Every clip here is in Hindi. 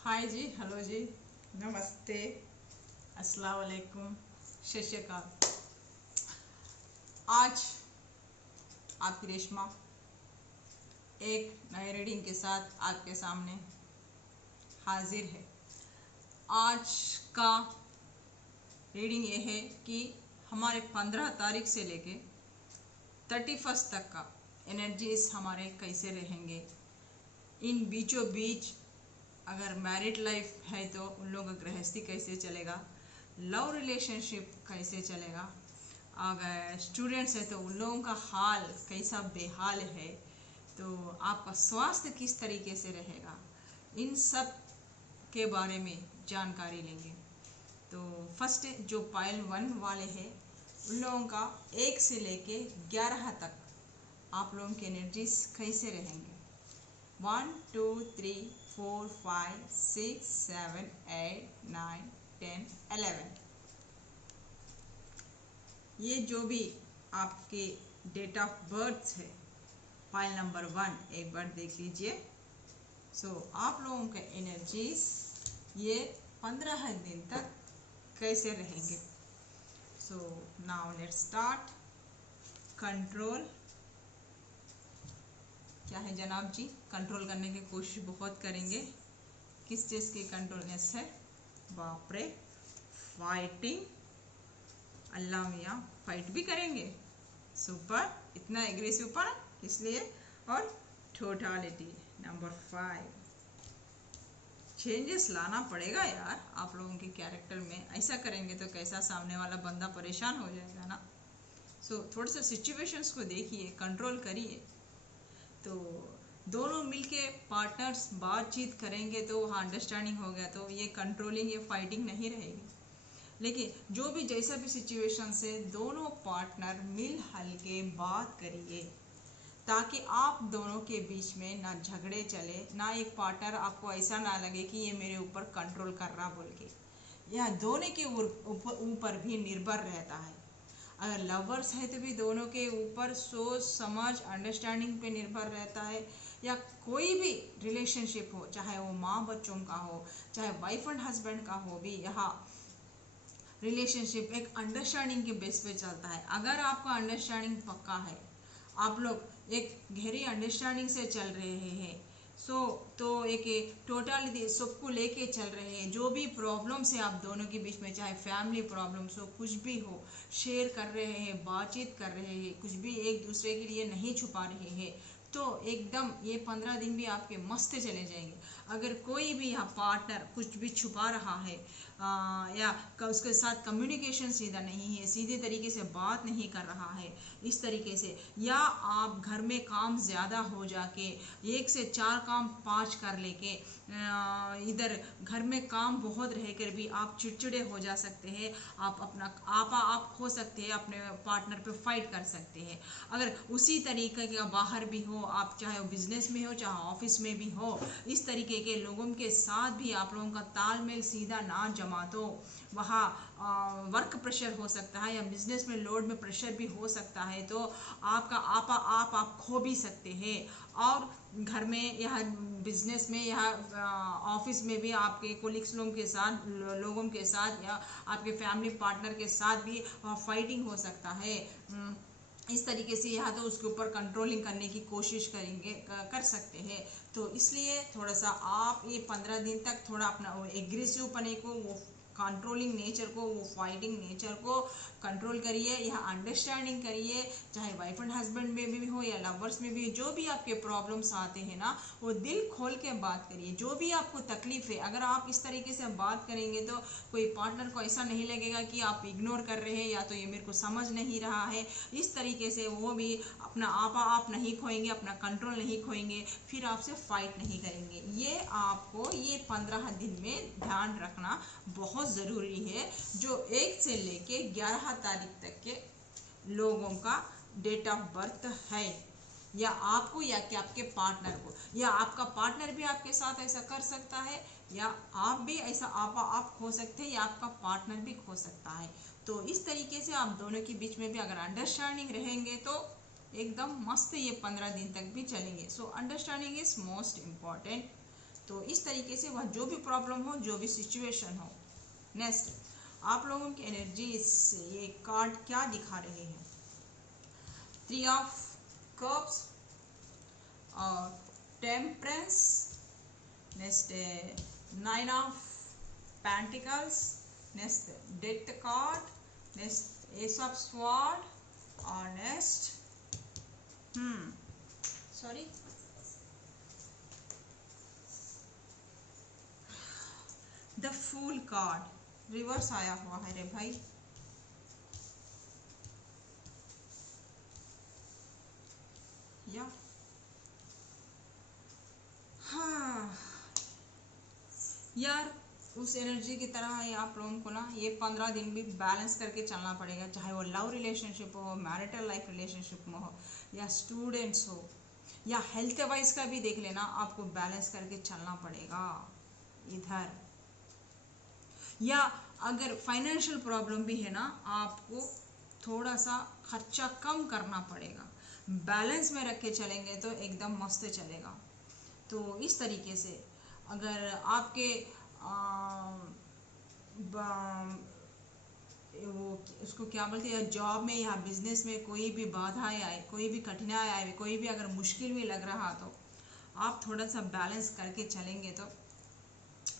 हाय जी, हेलो जी, नमस्ते। अस्सलाम वालेकुम, सत श्री अकाल। आज आपकी रेशमा एक नए रीडिंग के साथ आपके सामने हाजिर है। आज का रीडिंग ये है कि हमारे 15 तारीख से लेके 31 तक का एनर्जीज हमारे कैसे रहेंगे। इन बीचों बीच अगर मैरिड लाइफ है तो उन लोगों का गृहस्थी कैसे चलेगा, लव रिलेशनशिप कैसे चलेगा, अगर स्टूडेंट्स है तो उन लोगों का हाल कैसा बेहाल है, तो आपका स्वास्थ्य किस तरीके से रहेगा, इन सब के बारे में जानकारी लेंगे। तो फर्स्ट जो पाइल 1 वाले हैं उन लोगों का 1 से लेके 11 तक आप लोगों की एनर्जीज कैसे रहेंगे। 1 2 3 4 5 6 7 8 9 10 11 ये जो भी आपके डेट ऑफ बर्थ है फाइल नंबर 1 एक बार देख लीजिए। आप लोगों के एनर्जीज ये 15 दिन तक कैसे रहेंगे। Now let's start. कंट्रोल क्या है जनाब जी, कंट्रोल करने की कोशिश बहुत करेंगे। किस चीज़ की कंट्रोलनेस है, बाप रे, फाइटिंग, अल्लाह मियाँ फाइट भी करेंगे, सुपर, इतना एग्रेसिव पर इसलिए। और टोटालिटी नंबर 5, चेंजेस लाना पड़ेगा यार आप लोगों के कैरेक्टर में। ऐसा करेंगे तो कैसा सामने वाला बंदा परेशान हो जाएगा ना। थोड़ा सा सिचुएशंस को देखिए, कंट्रोल करिए। तो दोनों मिलके पार्टनर्स बातचीत करेंगे तो वहाँ अंडरस्टैंडिंग हो गया तो ये कंट्रोलिंग, ये फाइटिंग नहीं रहेगी। लेकिन जो भी जैसा भी सिचुएशन से दोनों पार्टनर मिल हल के बात करिए ताकि आप दोनों के बीच में ना झगड़े चले, ना एक पार्टनर आपको ऐसा ना लगे कि ये मेरे ऊपर कंट्रोल कर रहा बोल के। यह दोनों के ऊपर भी निर्भर रहता है। अगर लवर्स है तो भी दोनों के ऊपर सोच समझ अंडरस्टैंडिंग पे निर्भर रहता है। या कोई भी रिलेशनशिप हो, चाहे वो माँ बच्चों का हो, चाहे वाइफ एंड हस्बैंड का हो, भी यहाँ रिलेशनशिप एक अंडरस्टैंडिंग के बेस पे चलता है। अगर आपका अंडरस्टैंडिंग पक्का है, आप लोग एक गहरी अंडरस्टैंडिंग से चल रहे हैं, तो एक टोटलिटी सबको लेके चल रहे हैं। जो भी प्रॉब्लम्स है आप दोनों के बीच में, चाहे फैमिली प्रॉब्लम्स हो, कुछ भी हो, शेयर कर रहे हैं, बातचीत कर रहे हैं, कुछ भी एक दूसरे के लिए नहीं छुपा रहे हैं, तो एकदम ये 15 दिन भी आपके मस्त चले जाएंगे। अगर कोई भी यहाँ पार्टनर कुछ भी छुपा रहा है या उसके साथ कम्युनिकेशन सीधा नहीं है, सीधे तरीके से बात नहीं कर रहा है इस तरीके से, या आप घर में काम ज़्यादा हो जाके 1 से 4 काम 5 कर लेके इधर घर में काम बहुत रहकर भी आप चिड़चिड़े हो जा सकते हैं, आप अपना आप खो सकते हैं, अपने पार्टनर पे फाइट कर सकते हैं। अगर उसी तरीके का बाहर भी हो, आप चाहे बिजनेस में हो चाहे ऑफिस में भी हो, इस तरीके के लोगों के साथ भी आप लोगों का तालमेल सीधा ना जमा तो वहाँ वर्क प्रेशर हो सकता है या बिजनेस में लोड में प्रेशर भी हो सकता है। तो आपका आप खो भी सकते हैं। और घर में या बिजनेस में या ऑफिस में भी आपके कोलिग्स लोगों के साथ या आपके फैमिली पार्टनर के साथ भी फाइटिंग हो सकता है। इस तरीके से यहाँ तो उसके ऊपर कंट्रोलिंग करने की कोशिश कर सकते हैं। तो इसलिए थोड़ा सा आप ये 15 दिन तक थोड़ा अपना वो एग्रेसिव पने को, वो कंट्रोलिंग नेचर को, वो फाइटिंग नेचर को कंट्रोल करिए, यहाँ अंडरस्टैंडिंग करिए, चाहे वाइफ एंड हस्बैंड में भी हो या लवर्स में भी, जो भी आपके प्रॉब्लम्स आते हैं ना, वो दिल खोल के बात करिए। जो भी आपको तकलीफ है, अगर आप इस तरीके से बात करेंगे तो कोई पार्टनर को ऐसा नहीं लगेगा कि आप इग्नोर कर रहे हैं या तो ये मेरे को समझ नहीं रहा है। इस तरीके से वो भी अपना आप नहीं खोएंगे, अपना कंट्रोल नहीं खोएंगे, फिर आपसे फाइट नहीं करेंगे। ये आपको ये 15 दिन में ध्यान रखना बहुत ज़रूरी है। जो 1 से लेके 11 तारीख तक के लोगों का डेट ऑफ बर्थ है, या आपको या कि आपके पार्टनर को, या आपका पार्टनर भी आपके साथ ऐसा कर सकता है, या आप भी ऐसा आप खो सकते हैं, या आपका पार्टनर भी खो सकता है। तो इस तरीके से आप दोनों के बीच में भी अगर अंडरस्टैंडिंग रहेंगे तो एकदम मस्त ये 15 दिन तक भी चलेंगे। Understanding is most important. तो इस तरीके से वह जो भी प्रॉब्लम हो, जो भी सिचुएशन हो। नेक्स्ट, आप लोगों की एनर्जी से ये कार्ड क्या दिखा रहे हैं? 3 ऑफ कप्स और temperance, next 9 of pentacles, next death card, next ace of sword और next sorry the fool card reverse आया हुआ है रे भाई। या हाँ यार, उस एनर्जी की तरह है आप लोगों को ना ये 15 दिन भी बैलेंस करके चलना पड़ेगा, चाहे वो लव रिलेशनशिप हो, मैरिटल लाइफ रिलेशनशिप में हो, या स्टूडेंट्स हो, या हेल्थ वाइज का भी देख लेना, आपको बैलेंस करके चलना पड़ेगा इधर। या अगर फाइनेंशियल प्रॉब्लम भी है ना, आपको थोड़ा सा खर्चा कम करना पड़ेगा। बैलेंस में रख के चलेंगे तो एकदम मस्त चलेगा। तो इस तरीके से अगर आपके वो उसको क्या बोलते हैं, जॉब में या बिजनेस में कोई भी बाधाएं आए, कोई भी कठिनाई आए, कोई भी अगर मुश्किल भी लग रहा, तो आप थोड़ा सा बैलेंस करके चलेंगे तो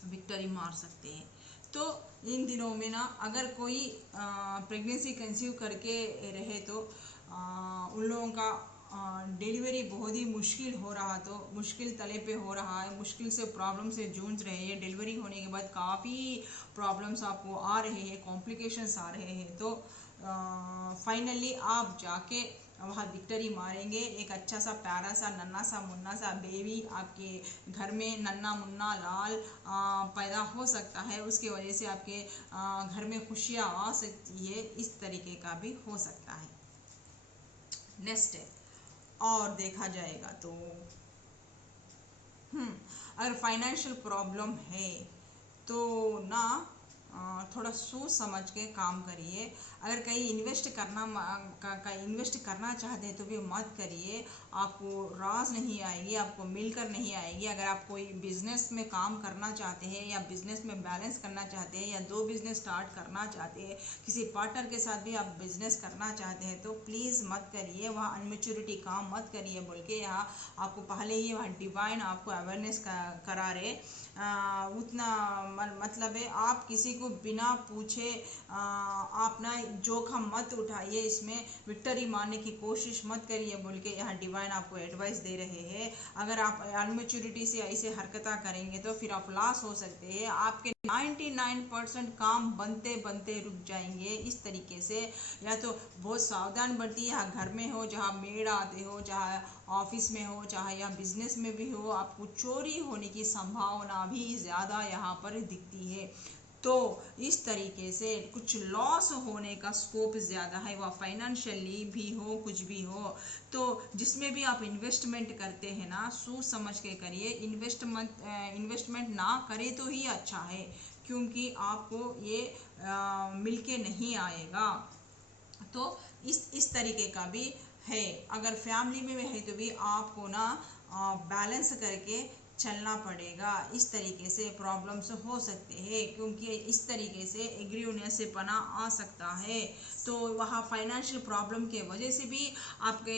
विक्ट्री मार सकते हैं। तो इन दिनों में ना अगर कोई प्रेगनेंसी कंसीव करके रहे तो उन लोगों का डिलीवरी बहुत ही मुश्किल हो रहा, तो मुश्किल तले पे हो रहा है, मुश्किल से प्रॉब्लम से जूझ रहे हैं, डिलीवरी होने के बाद काफ़ी प्रॉब्लम्स आपको आ रहे हैं, कॉम्प्लिकेशंस आ रहे हैं, तो फाइनली आप जाके वहाँ विक्ट्री मारेंगे। एक अच्छा सा प्यारा सा नन्ना सा मुन्ना सा बेबी आपके घर में नन्ना मुन्ना लाल पैदा हो सकता है, उसकी वजह से आपके घर में खुशियाँ आ सकती है, इस तरीके का भी हो सकता है। नेक्स्ट है, और देखा जाएगा तो अगर फाइनेंशियल प्रॉब्लम है तो ना थोड़ा सोच समझ के काम करिए। अगर कहीं इन्वेस्ट करना चाहते हैं तो भी मत करिए, आपको रास नहीं आएगी, आपको मिलकर नहीं आएगी। अगर आप कोई बिजनेस में काम करना चाहते हैं या बिजनेस में बैलेंस करना चाहते हैं या 2 बिजनेस स्टार्ट करना चाहते हैं, किसी पार्टनर के साथ भी आप बिजनेस करना चाहते हैं, तो प्लीज़ मत करिए, वहाँ अनमेच्योरिटी काम मत करिए बोल के यहाँ आपको पहले ही वहाँ डिवाइन आपको अवेयरनेस करा रहे। उतना मतलब है, आप किसी को बिना पूछे आप ना जोखिम मत उठाइए, इसमें विक्ट्री मारने की कोशिश मत करिए बोल के यहाँ डिवाइन आपको एडवाइस दे रहे हैं। अगर आप अनमेच्योरिटी से ऐसे हरकत करेंगे तो फिर आप लॉस हो सकते हैं, आपके 99% काम बनते बनते रुक जाएंगे। इस तरीके से या तो बहुत सावधान बरतिए, यहाँ घर में हो, जहाँ मेड आते हो, चाहे ऑफिस में हो, चाहे या बिजनेस में भी हो, आपको चोरी होने की संभावना भी ज़्यादा यहाँ पर दिखती है। तो इस तरीके से कुछ लॉस होने का स्कोप ज़्यादा है, वह फाइनेंशियली भी हो, कुछ भी हो। तो जिसमें भी आप इन्वेस्टमेंट करते हैं ना, सोच समझ के करिए। इन्वेस्टमेंट ना करें तो ही अच्छा है, क्योंकि आपको ये मिलके नहीं आएगा। तो इस तरीके का भी है। अगर फैमिली में है तो भी आपको ना बैलेंस करके चलना पड़ेगा। इस तरीके से प्रॉब्लम्स हो सकते हैं, क्योंकि इस तरीके से एग्रीवनेस से पना आ सकता है। तो वहाँ फाइनेंशियल प्रॉब्लम के वजह से भी आपके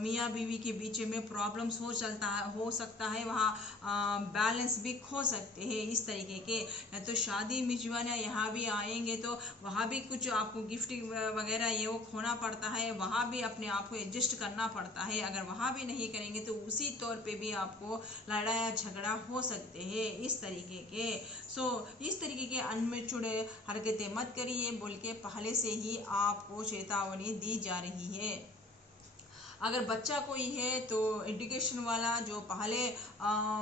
मियाँ बीवी के बीच में प्रॉब्लम्स हो सकता है, वहाँ बैलेंस भी खो सकते हैं। इस तरीके के या तो शादी मिजवाना यहाँ भी आएंगे तो वहाँ भी कुछ आपको गिफ्ट वगैरह ये वो खोना पड़ता है, वहाँ भी अपने आप को एडजस्ट करना पड़ता है। अगर वहाँ भी नहीं करेंगे तो उसी तौर पे भी आपको लड़ाई झगड़ा हो सकते हैं, इस तरीके के। इस तरीके के अनमेच्योर हरकतें मत करिए बोल के पहले से ही आपको चेतावनी दी जा रही है। अगर बच्चा कोई है तो एजुकेशन वाला जो पहले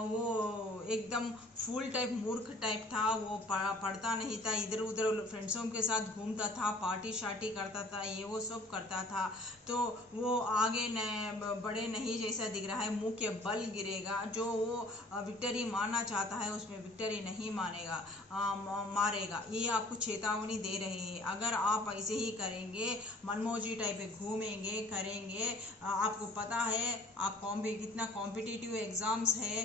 वो एकदम फूल टाइप मूर्ख टाइप था, वो पढ़ता नहीं था, इधर उधर फ्रेंड्सों के साथ घूमता था, पार्टी शार्टी करता था, ये वो सब करता था, तो वो आगे बड़े नहीं जैसा दिख रहा है, मुंह के बल गिरेगा। जो वो विक्ट्री मारना चाहता है उसमें विक्ट्री नहीं मारेगा। ये आपको चेतावनी दे रहे हैं। अगर आप ऐसे ही करेंगे, मनमौजी टाइप घूमेंगे करेंगे, आपको पता है आप कितना कॉम्पिटिटिव एग्ज़ाम्स है,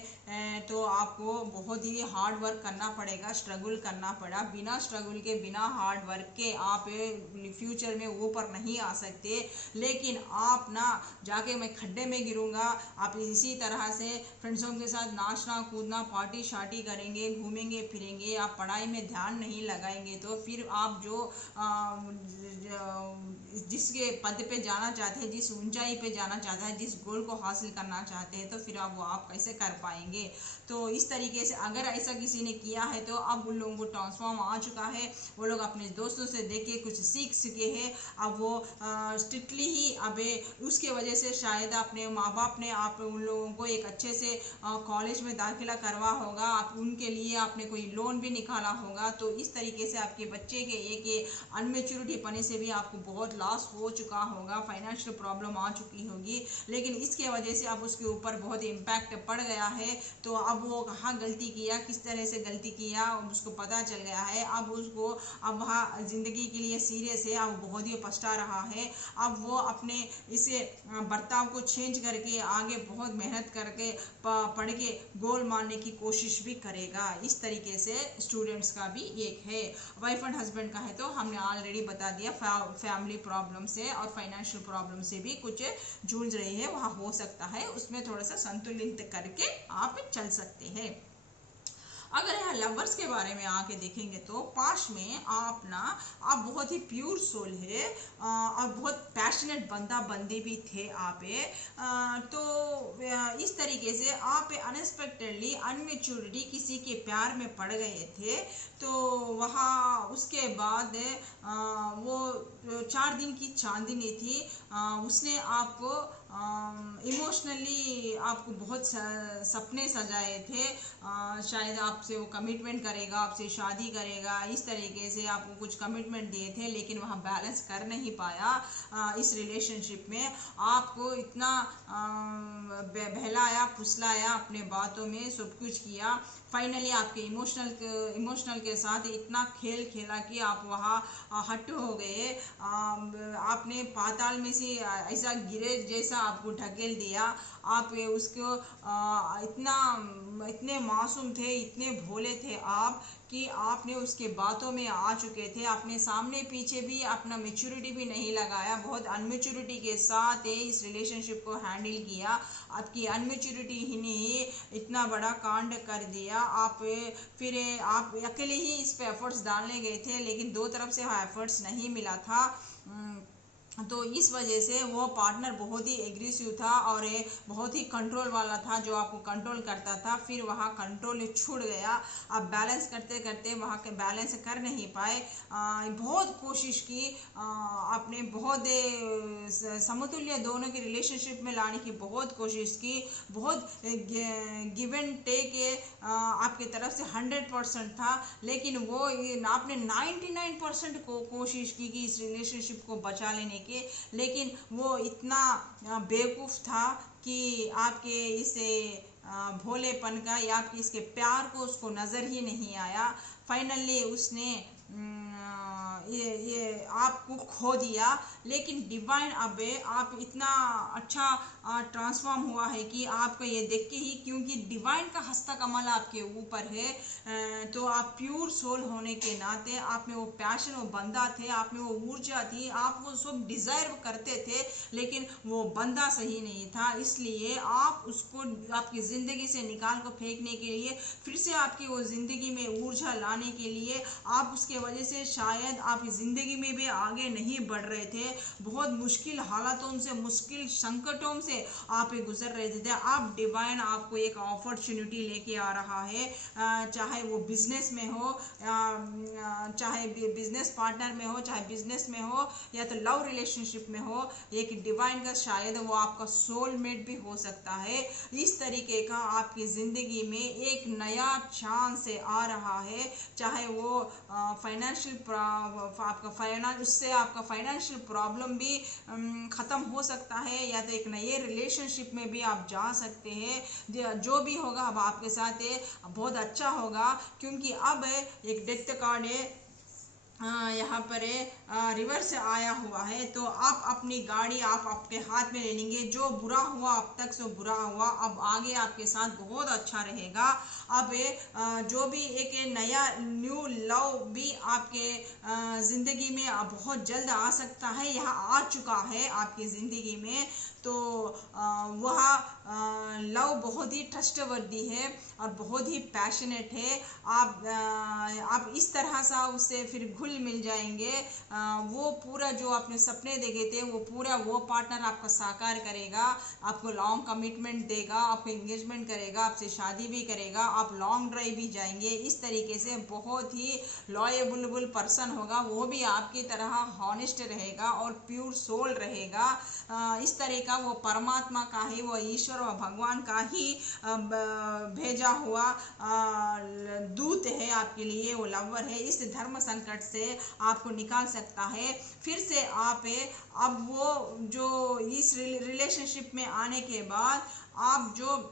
तो आपको बहुत ही हार्ड वर्क करना पड़ेगा, स्ट्रगल करना पड़ा। बिना स्ट्रगल के, बिना हार्ड वर्क के आप फ्यूचर में ऊपर नहीं आ सकते। लेकिन आप ना जाके मैं खड्डे में गिरूंगा, आप इसी तरह से फ्रेंड्सों के साथ नाचना कूदना पार्टी शार्टी करेंगे, घूमेंगे फिरेंगे, आप पढ़ाई में ध्यान नहीं लगाएंगे, तो फिर आप जिसके पद पे जाना चाहते हैं, जिस ऊंचाई पे जाना चाहते हैं, जिस गोल को हासिल करना चाहते हैं, तो फिर आप कैसे कर पाएंगे। तो इस तरीके से अगर ऐसा किसी ने किया है तो अब उन लोगों को ट्रांसफॉर्म आ चुका है, वो लोग अपने दोस्तों से देख के कुछ सीख सके हैं। अब वो स्ट्रिक्टली ही अब उसके वजह से शायद अपने माँ बाप ने आप उन लोगों को एक अच्छे से कॉलेज में दाखिला करवा होगा, आप उनके लिए आपने कोई लोन भी निकाला होगा। तो इस तरीके से आपके बच्चे के एक अनमेच्योरिटी पने से भी आपको बहुत लॉस हो चुका होगा, फाइनेंशियल प्रॉब्लम आ चुकी होगी। लेकिन इसके वजह से अब उसके ऊपर बहुत इम्पैक्ट पड़ गया है। तो अब वो कहाँ गलती किया, किस तरह से गलती किया, उसको पता चल गया है। अब उसको अब वहाँ ज़िंदगी के लिए सीरियस है, अब बहुत ही पछता रहा है। अब वो अपने इसे बर्ताव को चेंज करके आगे बहुत मेहनत करके पढ़ के गोल मारने की कोशिश भी करेगा। इस तरीके से स्टूडेंट्स का भी एक है। वाइफ एंड हस्बैंड का है तो हमने ऑलरेडी बता दिया, फैमिली प्रॉब्लम से और फाइनेंशियल प्रॉब्लम से भी कुछ जूझ रही है, वहाँ हो सकता है, उसमें थोड़ा सा संतुलित करके आप चल सकते हैं। अगर यहाँ लवर्स के बारे में आके देखेंगे तो पास्ट में आप बहुत ही प्योर सोल है और बहुत पैशनेट बंदा बंदी भी थे आप। तो इस तरीके से आप अनएक्सपेक्टेडली अनमेच्योरिटी किसी के प्यार में पड़ गए थे। तो वहाँ उसके बाद वो 4 दिन की चांदनी थी, उसने आपको इमोशनली आपको बहुत सपने सजाए थे। शायद आपसे वो कमिटमेंट करेगा, आपसे शादी करेगा, इस तरीके से आपको कुछ कमिटमेंट दिए थे, लेकिन वहाँ बैलेंस कर नहीं पाया। इस रिलेशनशिप में आपको इतना बहलाया फुसलाया, अपने बातों में सब कुछ किया, फाइनली आपके इमोशनल के साथ इतना खेल खेला कि आप वहाँ हट हो गए। आपने पाताल में से ऐसा गिरे जैसा आपको ढकेल दिया। आप उसको इतने मासूम थे, इतने भोले थे आप कि आपने उसके बातों में आ चुके थे। आपने सामने पीछे भी अपना मैच्योरिटी भी नहीं लगाया, बहुत अनमेच्योरिटी के साथ इस रिलेशनशिप को हैंडल किया। आपकी अनमेच्योरिटी ही ने इतना बड़ा कांड कर दिया। फिर आप अकेले ही इस पे एफर्ट्स डालने गए थे, लेकिन दो तरफ से एफर्ट्स नहीं मिला था। तो इस वजह से वो पार्टनर बहुत ही एग्रेसिव था और बहुत ही कंट्रोल वाला था, जो आपको कंट्रोल करता था। फिर वहाँ कंट्रोल छूट गया। अब बैलेंस करते करते वहाँ के बैलेंस कर नहीं पाए। बहुत कोशिश की, आपने बहुत समतुल्य दोनों की रिलेशनशिप में लाने की बहुत कोशिश की। बहुत गिव एंड टेक आपकी तरफ से 100% था, लेकिन वो आपने 99% को कोशिश की कि इस रिलेशनशिप को बचा लेने के, लेकिन वो इतना बेवकूफ़ था कि आपके इसे भोलेपन का या आपके इसके प्यार को उसको नज़र ही नहीं आया। फाइनली उसने ये आपको खो दिया। लेकिन डिवाइन अब आप इतना अच्छा ट्रांसफॉर्म हुआ है कि आपको ये देख के ही, क्योंकि डिवाइन का हस्तकमल आपके ऊपर है, तो आप प्योर सोल होने के नाते आप में वो पैशन, वो बंदा थे, आप में वो ऊर्जा थी, आप वो सब डिज़ायर करते थे, लेकिन वो बंदा सही नहीं था। इसलिए आप उसको आपकी ज़िंदगी से निकाल को फेंकने के लिए, फिर से आपकी वो ज़िंदगी में ऊर्जा लाने के लिए, आप उसके वजह से शायद आप ज़िंदगी में भी आगे नहीं बढ़ रहे थे। बहुत मुश्किल हालातों से, मुश्किल संकटों से आप गुजर रहे थे। आप डिवाइन आपको एक अपॉर्चुनिटी लेके आ रहा है, चाहे वो बिजनेस में हो, चाहे बिजनेस पार्टनर में हो, चाहे बिजनेस में हो, या तो लव रिलेशनशिप में हो। एक डिवाइन का शायद वो आपका सोलमेट भी हो सकता है। इस तरीके का आपकी ज़िंदगी में एक नया चांस आ रहा है, चाहे वो फाइनेंशियल उससे आपका फाइनेंशियल प्रॉब्लम भी ख़त्म हो सकता है, या तो एक नए रिलेशनशिप में भी आप जा सकते हैं। जो भी होगा अब आपके साथ बहुत अच्छा होगा, क्योंकि अब एक डेथ कार्ड है, यहाँ पर रिवर्स आया हुआ है, तो आप अपनी गाड़ी आप आपके हाथ में ले लेंगे। जो बुरा हुआ अब तक सो बुरा हुआ, अब आगे आपके साथ बहुत अच्छा रहेगा। अब जो भी एक नया न्यू लव भी आपके ज़िंदगी में बहुत जल्द आ सकता है, यह आ चुका है आपकी ज़िंदगी में। तो वह लव बहुत ही ट्रस्टवर्दी है और बहुत ही पैशनेट है। आप इस तरह सा उससे फिर घुल मिल जाएंगे। वो पूरा जो आपने सपने देखे थे वो पूरा वो पार्टनर आपका साकार करेगा, आपको लॉन्ग कमिटमेंट देगा, आपको एंगेजमेंट करेगा, आपसे शादी भी करेगा, आप लॉन्ग ड्राइव भी जाएंगे। इस तरीके से बहुत ही लॉयबल पर्सन होगा, वो भी आपकी तरह हॉनेस्ट रहेगा और प्योर सोल रहेगा। इस तरह का वो परमात्मा का ही, वो ईश्वर और भगवान का ही भेजा हुआ दूत है आपके लिए, वो लवर है। इस धर्म संकट से आपको निकाल सकता है। फिर से आप अब वो जो इस रिलेशनशिप में आने के बाद आप जो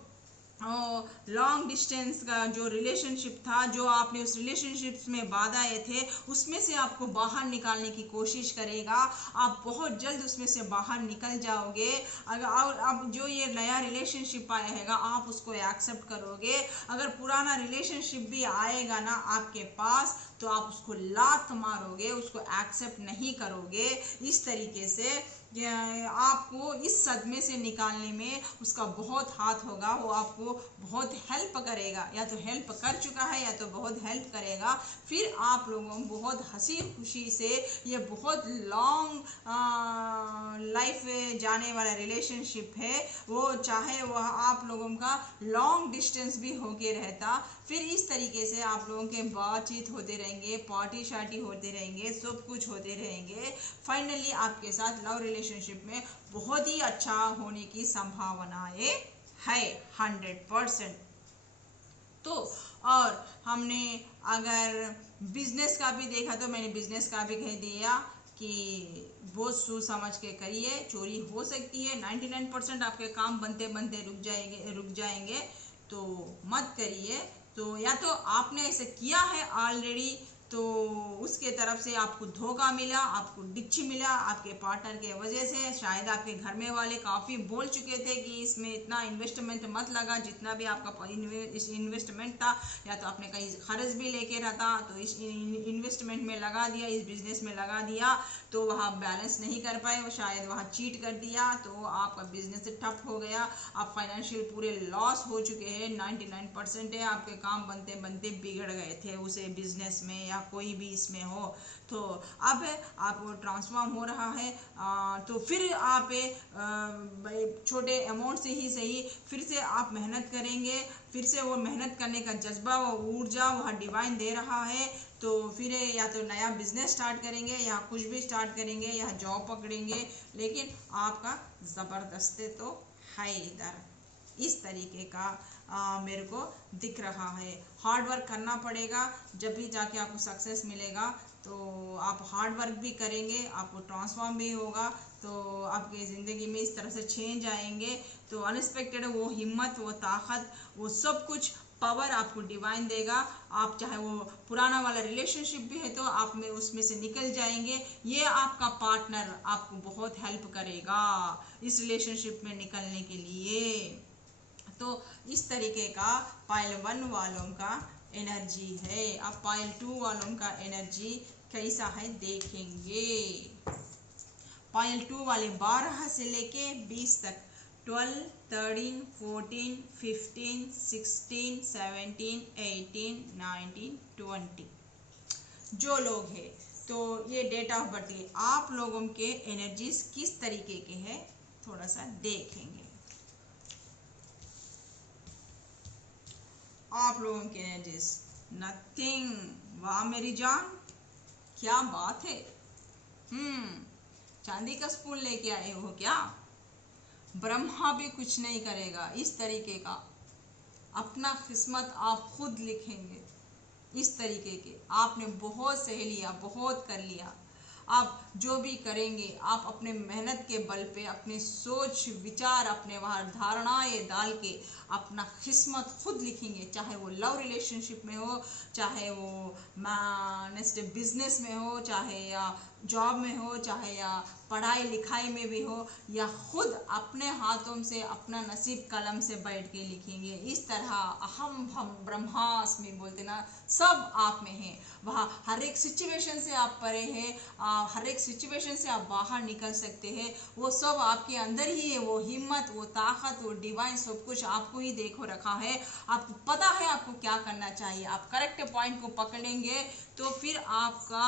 लॉन्ग डिस्टेंस का जो रिलेशनशिप था, जो आपने उस रिलेशनशिप में बाधाए थे, उसमें से आपको बाहर निकालने की कोशिश करेगा। आप बहुत जल्द उसमें से बाहर निकल जाओगे। अगर और अब जो ये नया रिलेशनशिप आएगा आप उसको एक्सेप्ट करोगे। अगर पुराना रिलेशनशिप भी आएगा ना आपके पास, तो आप उसको लात मारोगे, उसको एक्सेप्ट नहीं करोगे। इस तरीके से आपको इस सदमे से निकालने में उसका बहुत हाथ होगा। वो आपको बहुत हेल्प करेगा, या तो हेल्प कर चुका है या तो बहुत हेल्प करेगा। फिर आप लोगों बहुत हंसी खुशी से ये बहुत लॉन्ग लाइफ जाने वाला रिलेशनशिप है। वो चाहे वह आप लोगों का लॉन्ग डिस्टेंस भी होके रहता, फिर इस तरीके से आप लोगों के बातचीत होते रहेंगे, पार्टी शार्टी होते रहेंगे, सब कुछ होते रहेंगे। फाइनली आपके साथ लव रिलेशनशिप में बहुत ही अच्छा होने की संभावनाएं है 100%। तो और हमने अगर बिजनेस का भी देखा, तो मैंने बिजनेस का भी कह दिया कि बहुत सोच समझ के करिए, चोरी हो सकती है। 99% आपके काम बनते बनते रुक जाएंगे, तो मत करिए। तो या तो आपने ऐसे किया है ऑलरेडी, तो उसके तरफ से आपको धोखा मिला, आपको डिच्ची मिला आपके पार्टनर के वजह से। शायद आपके घर में वाले काफ़ी बोल चुके थे कि इसमें इतना इन्वेस्टमेंट मत लगा, जितना भी आपका इस इन्वेस्टमेंट था, या तो आपने कहीं खर्च भी लेके रहता तो इस इन्वेस्टमेंट में लगा दिया, इस बिजनेस में लगा दिया, तो वहाँ बैलेंस नहीं कर पाए, वो शायद वहाँ चीट कर दिया, तो आपका बिजनेस ठप हो गया। आप फाइनेंशियल पूरे लॉस हो चुके हैं। 99% है आपके काम बनते बनते बिगड़ गए थे उसे बिजनेस में या कोई भी इसमें हो। तो अब आप ट्रांसफॉर्म हो रहा है, तो फिर आप छोटे अमाउंट से ही सही फिर से आप मेहनत करेंगे। फिर से वो मेहनत करने का जज्बा, वो ऊर्जा वह डिवाइन दे रहा है। तो फिर या तो नया बिजनेस स्टार्ट करेंगे, या कुछ भी स्टार्ट करेंगे, या जॉब पकड़ेंगे, लेकिन आपका ज़बरदस्त तो है इधर। इस तरीके का मेरे को दिख रहा है। हार्ड वर्क करना पड़ेगा, जब भी जाके आपको सक्सेस मिलेगा। तो आप हार्ड वर्क भी करेंगे, आपको ट्रांसफॉर्म भी होगा, तो आपकी ज़िंदगी में इस तरह से चेंज आएंगे। तो अनएक्सपेक्टेड वो हिम्मत, वो ताकत, वो सब कुछ पावर आपको डिवाइन देगा। आप चाहे वो पुराना वाला रिलेशनशिप भी है तो आप में उसमें से निकल जाएंगे। ये आपका पार्टनर आपको बहुत हेल्प करेगा इस रिलेशनशिप में निकलने के लिए। तो इस तरीके का पाइल 1 वालों का एनर्जी है। अब पाइल 2 वालों का एनर्जी कैसा है देखेंगे। पाइल 2 वाले 12 से लेके 20 तक, 12, 13, 14, 15, 16, 17, 18, 19, 20 जो लोग हैं, तो ये डेट ऑफ बर्थ है। आप लोगों के एनर्जीज किस तरीके के हैं थोड़ा सा देखेंगे। आप लोगों के एनर्जीज नथिंग। वाह मेरी जान, क्या बात है। चांदी का स्पून लेके आए हो क्या? ब्रह्मा भी कुछ नहीं करेगा। इस तरीके का अपना किस्मत आप खुद लिखेंगे। इस तरीके के आपने बहुत सह लिया, बहुत कर लिया। आप जो भी करेंगे आप अपने मेहनत के बल पे, अपने सोच विचार, अपने वहाँ धारणाएं डाल के अपना किस्मत खुद लिखेंगे, चाहे वो लव रिलेशनशिप में हो, चाहे वो नेक्स्ट बिजनेस में हो, चाहे या जॉब में हो, चाहे या पढ़ाई लिखाई में भी हो, या खुद अपने हाथों से अपना नसीब कलम से बैठ के लिखेंगे। इस तरह अहम हम ब्रह्मास्मि बोलते ना, सब आप में है। वह हर एक सिचुएशन से आप परे हैं, हर एक सिचुएशन से आप बाहर निकल सकते हैं, वो सब आपके अंदर ही है। वो हिम्मत, वो ताकत, वो डिवाइन सब कुछ आपको ही देखो रखा है। आपको पता है आपको क्या करना चाहिए। आप करेक्ट पॉइंट को पकड़ेंगे तो फिर आपका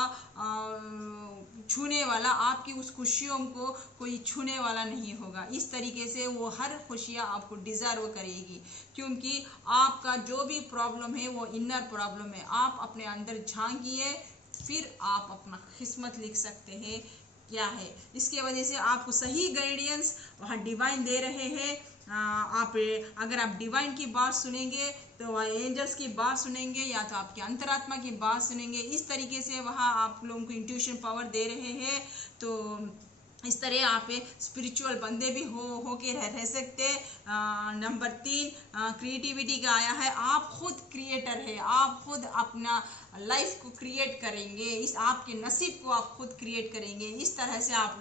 छूने वाला, आपकी उस खुशियों को कोई छूने वाला नहीं होगा। इस तरीके से वो हर खुशियाँ आपको डिज़र्व करेगी, क्योंकि आपका जो भी प्रॉब्लम है वो इनर प्रॉब्लम है। आप अपने अंदर झांकिए, फिर आप अपना किस्मत लिख सकते हैं क्या है। इसके वजह से आपको सही गाइडेंस वहाँ डिवाइन दे रहे हैं। आप अगर आप डिवाइन की बात सुनेंगे तो वह एंजल्स की बात सुनेंगे, या तो आपके अंतरात्मा की बात सुनेंगे। इस तरीके से वहाँ आप लोगों को इंट्यूशन पावर दे रहे हैं। तो इस तरह आप स्पिरिचुअल बंदे भी हो के रह सकते। नंबर 3 क्रिएटिविटी का आया है। आप खुद क्रिएटर है, आप खुद अपना लाइफ को क्रिएट करेंगे, इस आपके नसीब को आप खुद क्रिएट करेंगे। इस तरह से आप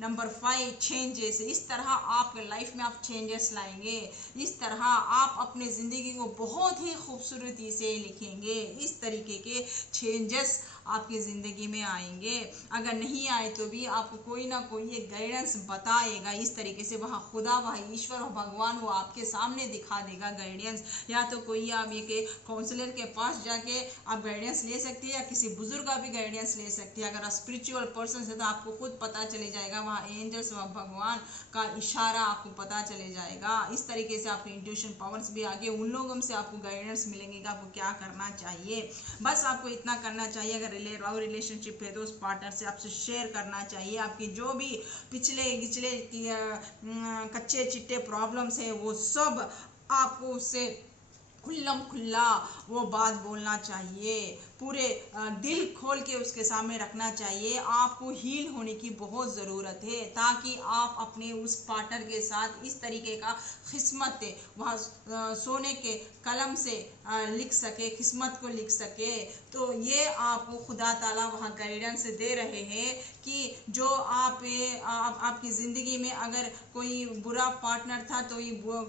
नंबर 5 चेंजेस, इस तरह आपके लाइफ में आप चेंजेस लाएंगे। इस तरह आप अपने ज़िंदगी को बहुत ही खूबसूरती से लिखेंगे। इस तरीके के चेंजेस आपकी ज़िंदगी में आएंगे। अगर नहीं आए तो भी आपको कोई ना कोई एक गाइडेंस बताएगा। इस तरीके से वह खुदा, वह ईश्वर और भगवान वो आपके सामने दिखा देगा गाइडेंस। या तो कोई आप ये काउंसलर के पास जाके आप गाइडेंस ले सकते हैं, या किसी बुजुर्ग का भी गाइडेंस ले सकते हैं। अगर आप स्पिरिचुअल पर्सन है तो आपको खुद पता चले जाएगा, वहाँ एंजल्स, वहाँ भगवान का इशारा आपको पता चले जाएगा। इस तरीके से आपके इंट्यूशन पावर्स भी आगे उन लोगों से आपको गाइडेंस मिलेंगे कि आपको क्या करना चाहिए। बस आपको इतना करना चाहिए। अगर लव रिलेशनशिप है तो उस पार्टनर से आपसे शेयर करना चाहिए। आपकी जो भी पिछले कच्चे चिट्टे प्रॉब्लम्स है वो सब आपको उससे खुल्लम खुल्ला वो बात बोलना चाहिए। पूरे दिल खोल के उसके सामने रखना चाहिए। आपको हील होने की बहुत ज़रूरत है, ताकि आप अपने उस पार्टनर के साथ इस तरीके का किस्मत वह सोने के कलम से लिख सके, किस्मत को लिख सके। तो ये आपको खुदा ताला वहाँ गाइडेंस दे रहे हैं कि जो आपकी ज़िंदगी में अगर कोई बुरा पार्टनर था, तो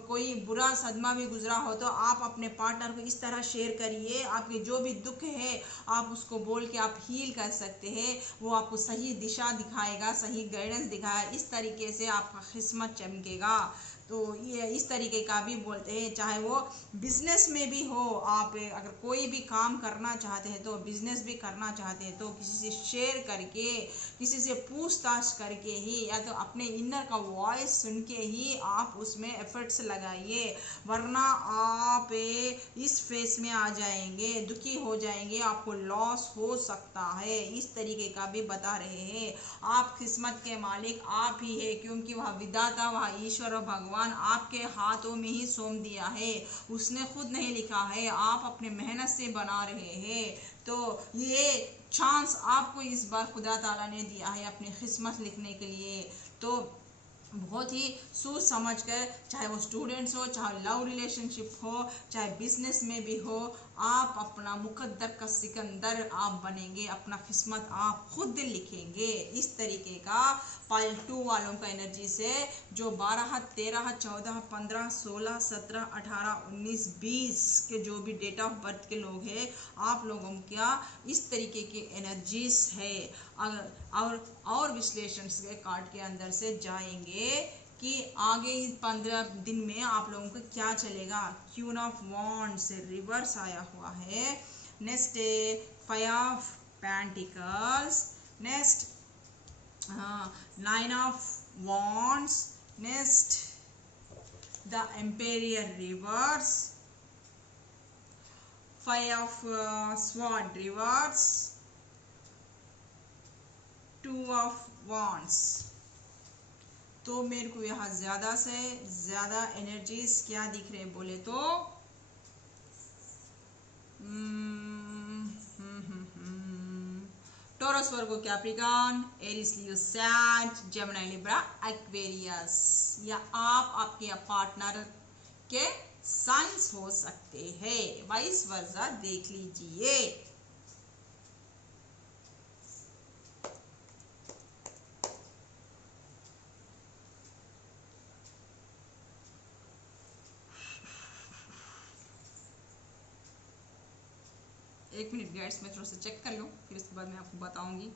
कोई बुरा सदमा भी गुजरा हो, तो आप अपने पार्टनर को इस तरह शेयर करिए। आपके जो भी दुख है आप उसको बोल के आप हील कर सकते हैं। वो आपको सही दिशा दिखाएगा, सही गाइडेंस दिखाएगा। इस तरीके से आपका किस्मत चमकेगा। तो ये इस तरीके का भी बोलते हैं। चाहे वो बिजनेस में भी हो, आप अगर कोई भी काम करना चाहते हैं, तो बिजनेस भी करना चाहते हैं, तो किसी से शेयर करके, किसी से पूछताछ करके ही, या तो अपने इनर का वॉइस सुन के ही आप उसमें एफर्ट्स लगाइए। वरना आप इस फेस में आ जाएंगे, दुखी हो जाएंगे, आपको लॉस हो सकता है। इस तरीके का भी बता रहे हैं। आप किस्मत के मालिक आप ही है, क्योंकि वह विधाता, वह ईश्वर और भगवान आपके हाथों में ही सौंप दिया है। उसने खुद नहीं लिखा है, आप अपने मेहनत से बना रहे हैं। तो ये चांस आपको इस बार खुदा ताला ने दिया है अपनी किस्मत लिखने के लिए। तो बहुत ही सोच समझ कर, चाहे वो स्टूडेंट्स हो, चाहे लव रिलेशनशिप हो, चाहे बिजनेस में भी हो, आप अपना मुकद्दर का सिकंदर आप बनेंगे। अपना किस्मत आप खुद लिखेंगे। इस तरीके का पाइल 2 वालों का एनर्जी से जो 12, 13, 14, 15, 16, 17, 18, 19, 20 के जो भी डेट ऑफ बर्थ के लोग हैं, आप लोगों का इस तरीके के एनर्जीज है। और विश्लेषण के कार्ड के अंदर से जाएंगे कि आगे 15 दिन में आप लोगों को क्या चलेगा। क्वीन ऑफ वॉन्ड्स से रिवर्स आया हुआ है। Next 5 of pentacles, next 9 of wands, next the Imperial reverse, 5 of sword reverse, 2 of wands. तो मेरे को यहाँ ज़्यादा से ज़्यादा एनर्जीज क्या दिख रहे बोले तो टॉरस, वर्गो, कैप्रिकॉर्न, एरिस, लियो, सैज, जेमिनी, लिब्रा, एक्वेरियस। या आप, आपके पार्टनर के साइंस हो सकते हैं। वाइस वर्सा देख लीजिए। एक मिनट गाइड्स, मैं थोड़ा सा चेक कर लूँ, फिर उसके बाद मैं आपको बताऊंगी।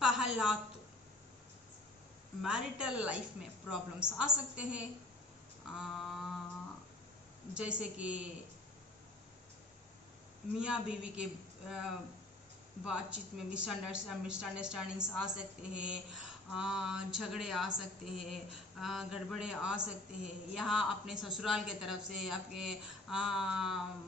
पहला तो मैरिटल लाइफ में प्रॉब्लम्स आ सकते हैं, जैसे कि मियाँ बीवी के बातचीत में मिसअंडरस्टैंडिंग्स आ सकते हैं, झगड़े आ सकते हैं, गड़बड़े आ सकते हैं। यहाँ अपने ससुराल के तरफ से, आपके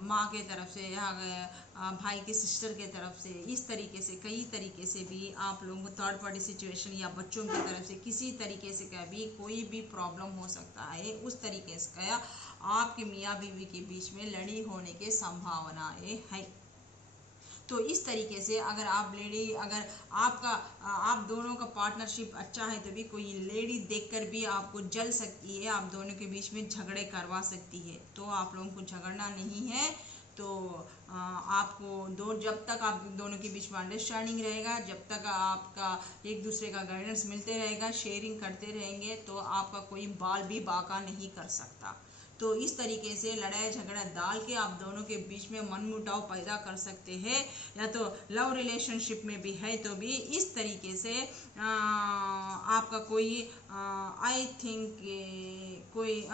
माँ के तरफ से, यहाँ भाई के सिस्टर के तरफ से, इस तरीके से कई तरीके से भी आप लोगों को थर्ड पार्टी सिचुएशन या बच्चों की तरफ से किसी तरीके से का भी कोई भी प्रॉब्लम हो सकता है। उस तरीके से का आपके मियाँ बीवी के बीच में लड़ी होने की संभावनाएं है। तो इस तरीके से अगर आप लेडी, अगर आपका आप दोनों का पार्टनरशिप अच्छा है तो भी कोई लेडी देखकर भी आपको जल सकती है, आप दोनों के बीच में झगड़े करवा सकती है। तो आप लोगों को झगड़ना नहीं है। तो आपको जब तक आप दोनों के बीच में अंडरस्टैंडिंग रहेगा, जब तक आपका एक दूसरे का गाइडेंस मिलते रहेगा, शेयरिंग करते रहेंगे, तो आपका कोई बाल भी बाका नहीं कर सकता। तो इस तरीके से लड़ाई झगड़ा डाल के आप दोनों के बीच में मनमुटाव पैदा कर सकते हैं। या तो लव रिलेशनशिप में भी है तो भी इस तरीके से आपका कोई आई थिंक कोई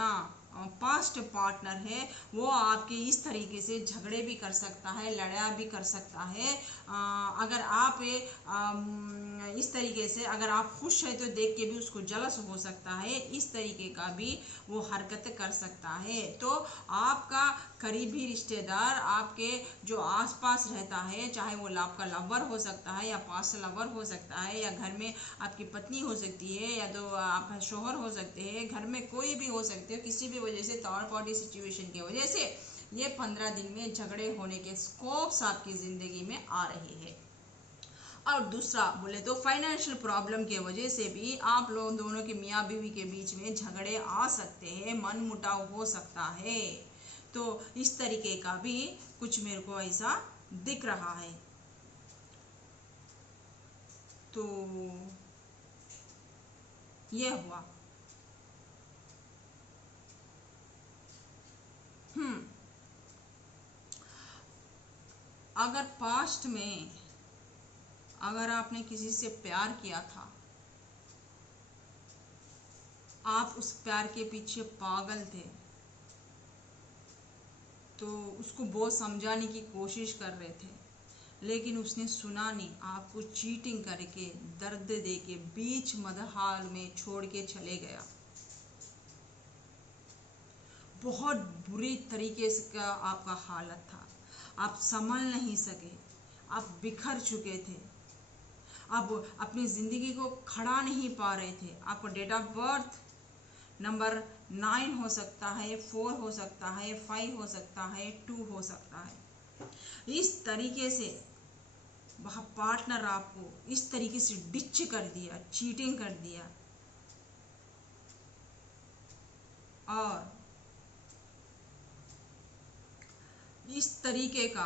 पास्ट पार्टनर है, वो आपके इस तरीके से झगड़े भी कर सकता है, लड़ा भी कर सकता है। अगर आप इस तरीके से अगर आप खुश है तो देख के भी उसको जलस हो सकता है, इस तरीके का भी वो हरकत कर सकता है। तो आपका करीबी रिश्तेदार आपके जो आसपास रहता है, चाहे वो आपका लवर हो सकता है या पास्ट लवर हो सकता है, या घर में आपकी पत्नी हो सकती है, या तो आपका शोहर हो सकते हैं, घर में कोई भी हो सकते हो, किसी भी वजह से थर्ड पार्टी सिचुएशन की वजह से ये 15 दिन में झगड़े होने के स्कोप्स आपकी ज़िंदगी में आ रहे हैं। और दूसरा बोले तो फाइनेंशियल प्रॉब्लम के वजह से भी आप लोग दोनों के मियाँ बीवी के बीच में झगड़े आ सकते हैं, मन मुटाव हो सकता है। तो इस तरीके का भी कुछ मेरे को ऐसा दिख रहा है। तो ये हुआ। अगर पास्ट में अगर आपने किसी से प्यार किया था, आप उस प्यार के पीछे पागल थे, तो उसको बहुत समझाने की कोशिश कर रहे थे, लेकिन उसने सुना नहीं, आपको चीटिंग करके दर्द देके बीच मदहाल में छोड़ के चले गया। बहुत बुरी तरीके से का आपका हालत था, आप संभल नहीं सके, आप बिखर चुके थे, आप अपनी ज़िंदगी को खड़ा नहीं पा रहे थे। आपका डेट ऑफ बर्थ नंबर 9 हो सकता है, 4 हो सकता है, 5 हो सकता है, 2 हो सकता है। इस तरीके से वह पार्टनर आपको इस तरीके से डिच कर दिया, चीटिंग कर दिया, और इस तरीके का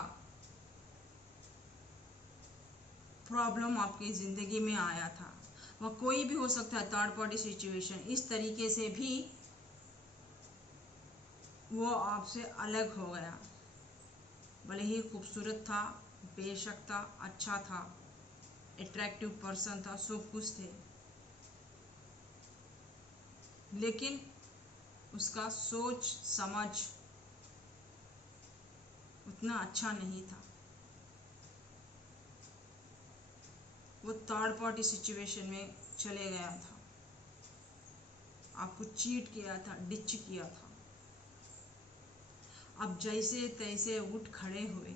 प्रॉब्लम आपकी ज़िंदगी में आया था। वह कोई भी हो सकता है, थर्ड पार्टी सिचुएशन, इस तरीके से भी वो आपसे अलग हो गया। भले ही खूबसूरत था, बेशक था, अच्छा था, अट्रैक्टिव पर्सन था, सब कुछ थे, लेकिन उसका सोच समझ उतना अच्छा नहीं था। वो थर्ड पार्टी सिचुएशन में चले गया था, आपको चीट किया था, डिच किया था। अब जैसे तैसे उठ खड़े हुए,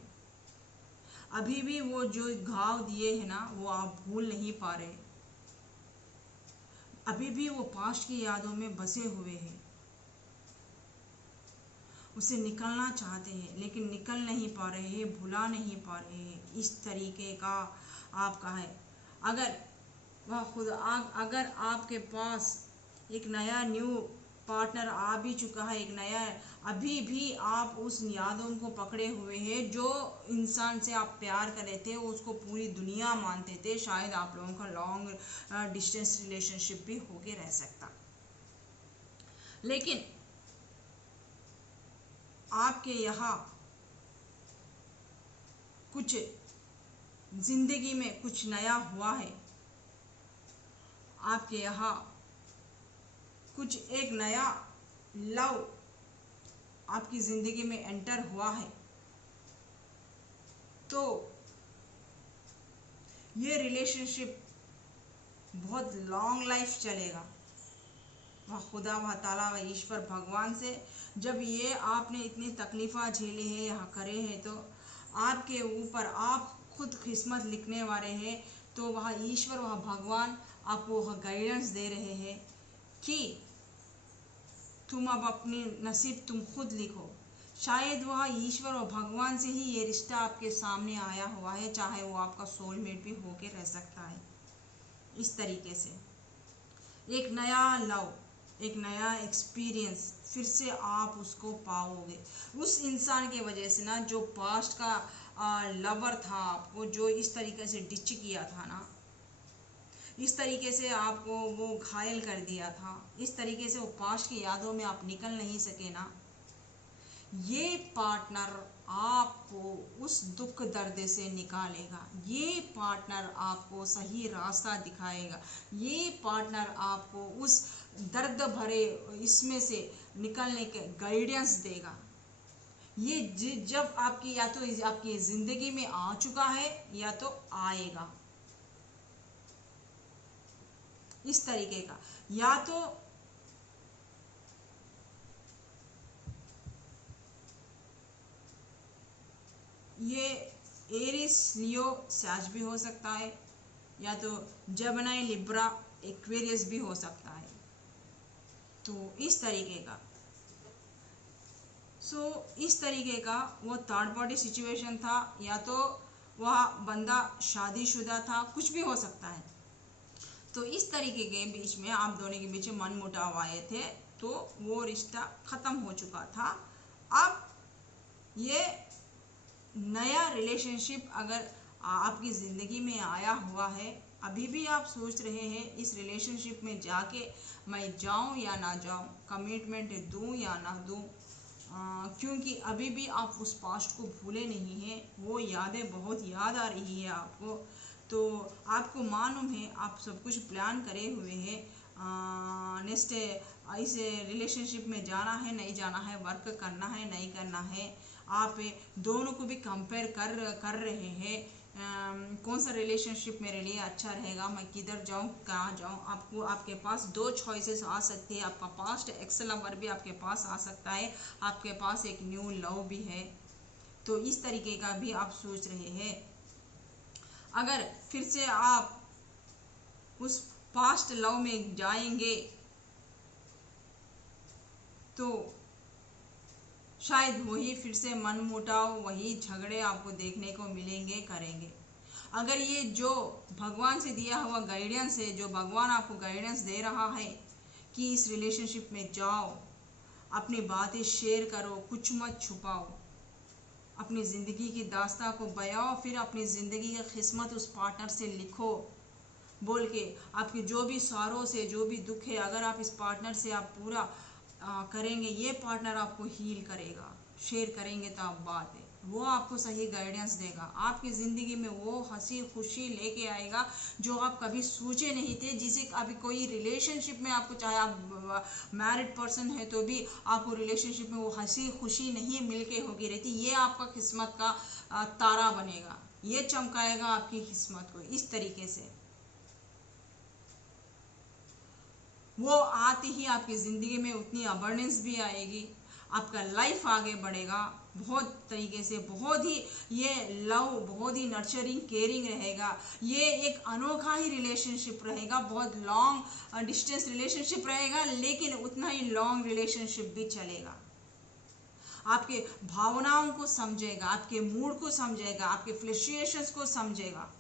अभी भी वो जो घाव दिए हैं ना, वो आप भूल नहीं पा रहे, अभी भी वो पास्ट की यादों में बसे हुए हैं, उसे निकलना चाहते हैं लेकिन निकल नहीं पा रहे हैं, भुला नहीं पा रहे हैं। इस तरीके का आपका है। अगर वह खुद अगर आपके पास एक नया न्यू पार्टनर आ भी चुका है, एक नया, अभी भी आप उस यादों को पकड़े हुए हैं। जो इंसान से आप प्यार कर रहे थे उसको पूरी दुनिया मानते थे, शायद आप लोगों का लॉन्ग डिस्टेंस रिलेशनशिप भी होके रह सकता। लेकिन आपके यहाँ कुछ जिंदगी में कुछ नया हुआ है, आपके यहाँ कुछ एक नया लव आपकी जिंदगी में एंटर हुआ है, तो ये रिलेशनशिप बहुत लॉन्ग लाइफ चलेगा। वह खुदा वह ताला वह ईश्वर भगवान से जब ये आपने इतनी तकलीफ़ा झेले हैं या करे हैं, तो आपके ऊपर आप खुद किस्मत लिखने वाले हैं। तो वह ईश्वर वह भगवान आपको वह गाइडेंस दे रहे हैं कि तुम अब अपनी नसीब तुम खुद लिखो। शायद वह ईश्वर और भगवान से ही ये रिश्ता आपके सामने आया हुआ है, चाहे वो आपका सोलमेट भी होके रह सकता है। इस तरीके से एक नया लव, एक नया एक्सपीरियंस फिर से आप उसको पाओगे उस इंसान के वजह से ना, जो पास्ट का लवर था आपको, जो इस तरीके से डिच किया था ना, इस तरीके से आपको वो घायल कर दिया था, इस तरीके से वो पास्ट की यादों में आप निकल नहीं सके ना, ये पार्टनर आपको उस दुख दर्द से निकालेगा। ये पार्टनर आपको सही रास्ता दिखाएगा। ये पार्टनर आपको उस दर्द भरे इसमें से निकलने के गाइडेंस देगा। ये जब आपकी या तो आपकी ज़िंदगी में आ चुका है या तो आएगा, इस तरीके का। या तो ये एरिस लियो सैज भी हो सकता है, या तो जेमिनी लिब्रा एक्वेरियस भी हो सकता है। तो इस तरीके का, इस तरीके का वो थर्ड पार्टी सिचुएशन था, या तो वह बंदा शादीशुदा था, कुछ भी हो सकता है। तो इस तरीके के बीच में आप दोनों के बीच मन मुटाव आए थे, तो वो रिश्ता ख़त्म हो चुका था। अब ये नया रिलेशनशिप अगर आपकी ज़िंदगी में आया हुआ है, अभी भी आप सोच रहे हैं इस रिलेशनशिप में जाके मैं जाऊं या ना जाऊं, कमिटमेंट दूं या ना दूं, क्योंकि अभी भी आप उस पास्ट को भूले नहीं हैं, वो यादें बहुत याद आ रही है आपको। तो आपको मालूम है आप सब कुछ प्लान करे हुए हैं, नेक्स्ट इस रिलेशनशिप में जाना है नहीं जाना है, वर्क करना है नहीं करना है। आप दोनों को भी कंपेयर कर रहे हैं, कौन सा रिलेशनशिप मेरे लिए अच्छा रहेगा, मैं किधर जाऊं कहाँ जाऊं। आपको आपके पास दो चॉइसेस आ सकती है। आपका पास्ट एक्स लवर भी आपके पास आ सकता है, आपके पास एक न्यू लव भी है। तो इस तरीके का भी आप सोच रहे हैं। अगर फिर से आप उस पास्ट लव में जाएंगे तो शायद वही फिर से मन मुटाव, वही झगड़े आपको देखने को मिलेंगे, करेंगे। अगर ये जो भगवान से दिया हुआ गाइडेंस है, जो भगवान आपको गाइडेंस दे रहा है कि इस रिलेशनशिप में जाओ, अपनी बातें शेयर करो, कुछ मत छुपाओ, अपनी ज़िंदगी की दास्तां को बयाओ, फिर अपनी ज़िंदगी की किस्मत उस पार्टनर से लिखो बोल के। आपके जो भी सौरों से, जो भी दुख है, अगर आप इस पार्टनर से आप पूरा करेंगे, ये पार्टनर आपको हील करेगा। शेयर करेंगे तो आप बात है, वो आपको सही गाइडेंस देगा, आपकी ज़िंदगी में वो हंसी खुशी लेके आएगा जो आप कभी सोचे नहीं थे। जिसे अभी कोई रिलेशनशिप में आपको, चाहे आप मैरिड पर्सन है तो भी आपको रिलेशनशिप में वो हंसी खुशी नहीं मिल के होगी रहती, ये आपका किस्मत का तारा बनेगा, ये चमकाएगा आपकी किस्मत को। इस तरीके से वो आते ही आपकी ज़िंदगी में उतनी अबंडेंस भी आएगी, आपका लाइफ आगे बढ़ेगा बहुत तरीके से। बहुत ही ये लव बहुत ही नर्चरिंग केयरिंग रहेगा। ये एक अनोखा ही रिलेशनशिप रहेगा, बहुत लॉन्ग डिस्टेंस रिलेशनशिप रहेगा, लेकिन उतना ही लॉन्ग रिलेशनशिप भी चलेगा। आपके भावनाओं को समझेगा, आपके मूड को समझेगा, आपके फ्लक्चुएशंस को समझेगा।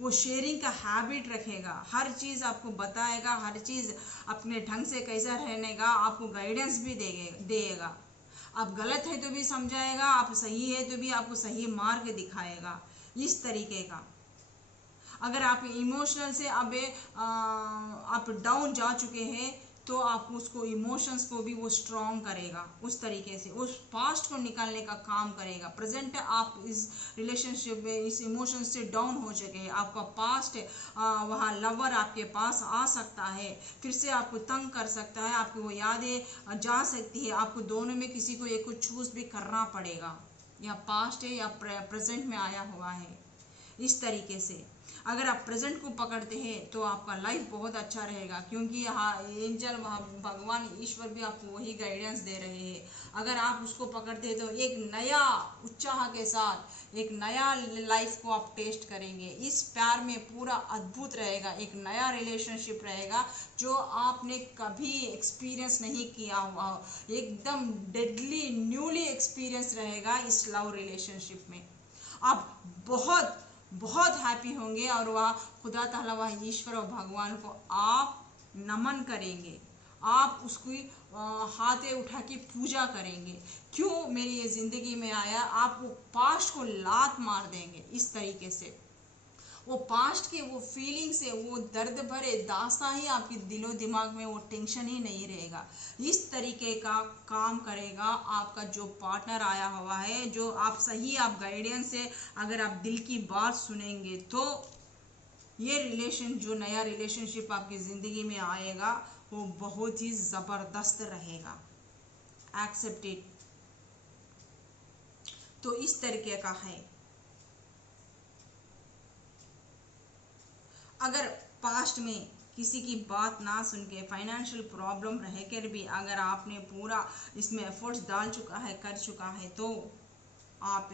वो शेयरिंग का हैबिट रखेगा, हर चीज़ आपको बताएगा, हर चीज़ अपने ढंग से कैसा रहने का आपको गाइडेंस भी देगा। आप गलत है तो भी समझाएगा, आप सही है तो भी आपको सही मार्ग दिखाएगा, इस तरीके का। अगर आप इमोशनल से अब आप डाउन जा चुके हैं तो आप उसको इमोशंस को भी वो स्ट्रॉन्ग करेगा, उस तरीके से उस पास्ट को निकालने का काम करेगा। प्रेजेंट आप इस रिलेशनशिप में इस इमोशन से डाउन हो चुके हैं, आपका पास्ट वहाँ लवर आपके पास आ सकता है, फिर से आपको तंग कर सकता है, आपकी वो यादें जा सकती है, आपको दोनों में किसी को एक को चूज भी करना पड़ेगा, या पास्ट है या प्रेजेंट में आया हुआ है, इस तरीके से। अगर आप प्रेजेंट को पकड़ते हैं तो आपका लाइफ बहुत अच्छा रहेगा, क्योंकि एंजल भगवान ईश्वर भी आपको वही गाइडेंस दे रहे हैं। अगर आप उसको पकड़ते हैं तो एक नया उत्साह के साथ एक नया लाइफ को आप टेस्ट करेंगे। इस प्यार में पूरा अद्भुत रहेगा, एक नया रिलेशनशिप रहेगा जो आपने कभी एक्सपीरियंस नहीं किया हुआ, एकदम डेडली न्यूली एक्सपीरियंस रहेगा इस लव रिलेशनशिप में। आप बहुत बहुत हैप्पी होंगे और वह खुदा ताला, वह ईश्वर और भगवान को आप नमन करेंगे, आप उसकी हाथे उठा के पूजा करेंगे, क्यों मेरी ये ज़िंदगी में आया। आप वो पास्ट को लात मार देंगे इस तरीके से, वो पास्ट के वो फीलिंग से, वो दर्द भरे दास्तां ही आपके दिलो दिमाग में, वो टेंशन ही नहीं रहेगा। इस तरीके का काम करेगा आपका जो पार्टनर आया हुआ है, जो आप सही आप गाइडेंस से अगर आप दिल की बात सुनेंगे तो ये रिलेशन, जो नया रिलेशनशिप आपकी ज़िंदगी में आएगा वो बहुत ही ज़बरदस्त रहेगा। Accept it. तो इस तरीके का है। अगर पास्ट में किसी की बात ना सुन के फाइनेंशियल प्रॉब्लम रह कर भी अगर आपने पूरा इसमें एफर्ट्स डाल चुका है, कर चुका है, तो आप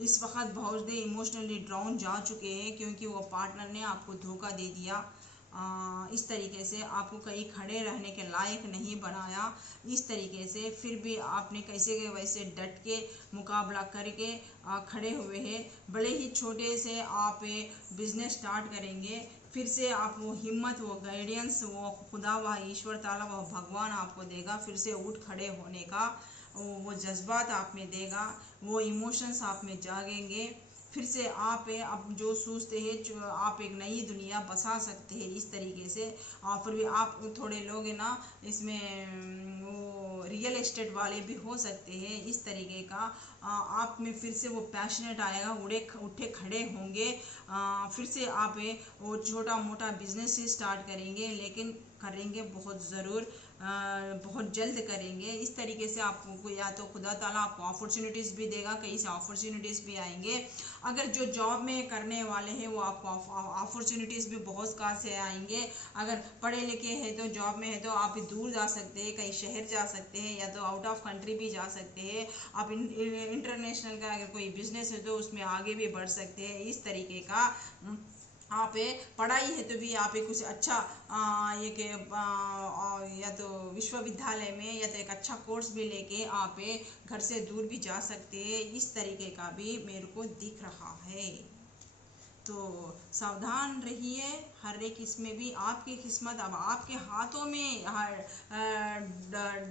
इस वक्त बहुत ही इमोशनली डाउन जा चुके हैं, क्योंकि वो पार्टनर ने आपको धोखा दे दिया, इस तरीके से आपको कहीं खड़े रहने के लायक नहीं बनाया। इस तरीके से फिर भी आपने कैसे के वैसे डट के मुकाबला करके खड़े हुए हैं। बड़े ही छोटे से आप बिजनेस स्टार्ट करेंगे, फिर से आप वो हिम्मत, वो गाइडेंस, वो खुदा, वह ईश्वर ताला, वह भगवान आपको देगा फिर से उठ खड़े होने का, वो जज्बात आप में देगा, वो इमोशंस आप में जागेंगे। फिर से आप अब जो सोचते हैं आप एक नई दुनिया बसा सकते हैं इस तरीके से। और फिर भी आप थोड़े लोग हैं ना इसमें वो रियल एस्टेट वाले भी हो सकते हैं, इस तरीके का आप में फिर से वो पैशनेट आएगा, उठे खड़े होंगे। फिर से आप वो छोटा मोटा बिजनेस ही स्टार्ट करेंगे, लेकिन करेंगे बहुत ज़रूर, बहुत जल्द करेंगे। इस तरीके से आपको या तो खुदा ताला आपको अपॉर्चुनिटीज़ भी देगा, कहीं से अपॉर्चुनिटीज़ भी आएंगे। अगर जो जॉब में करने वाले हैं वो आपको अपॉर्चुनिटीज़ भी बहुत कहाँ से आएंगे। अगर पढ़े लिखे हैं तो जॉब में है तो आप दूर जा सकते हैं, कहीं शहर जा सकते हैं, या तो आउट ऑफ कंट्री भी जा सकते हैं। आप इंटरनेशनल का अगर कोई बिजनेस है तो उसमें आगे भी बढ़ सकते हैं। इस तरीके का आप पढ़ाई है तो भी आप कुछ अच्छा या तो विश्वविद्यालय में या तो एक अच्छा कोर्स भी लेके आप घर से दूर भी जा सकते हैं। इस तरीके का भी मेरे को दिख रहा है। तो सावधान रहिए हर एक इसमें भी। आपकी किस्मत अब आपके हाथों में,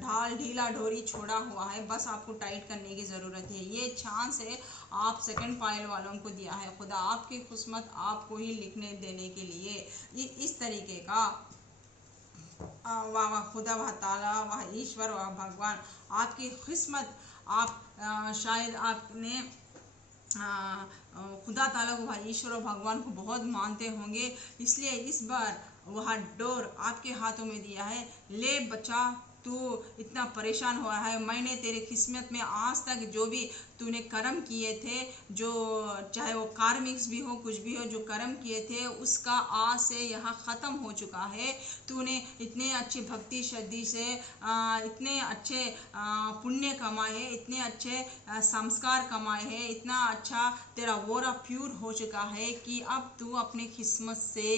ढाल ढीला डोरी छोड़ा हुआ है, बस आपको टाइट करने की ज़रूरत है। ये चांस है आप सेकंड पाइल वालों को दिया है खुदा, आपकी किस्मत आपको ही लिखने देने के लिए। इस तरीके का वाह खुदा, वाह ताला, वाह ईश्वर, वाह भगवान, आपकी किस्मत आप शायद आपने खुदा ताला को, भाई ईश्वर और भगवान को बहुत मानते होंगे, इसलिए इस बार वह डोर आपके हाथों में दिया है। ले बच्चा, तू इतना परेशान हुआ है, मैंने तेरे किस्मत में आज तक जो भी तूने कर्म किए थे, जो चाहे वो कार्मिक्स भी हो, कुछ भी हो, जो कर्म किए थे उसका आज से यहाँ ख़त्म हो चुका है। तूने इतने अच्छी भक्ति श्रद्धि से इतने अच्छे पुण्य कमाए हैं, इतने अच्छे संस्कार कमाए हैं, इतना अच्छा तेरा वोरा प्यूर हो चुका है कि अब तू अपनी किस्मत से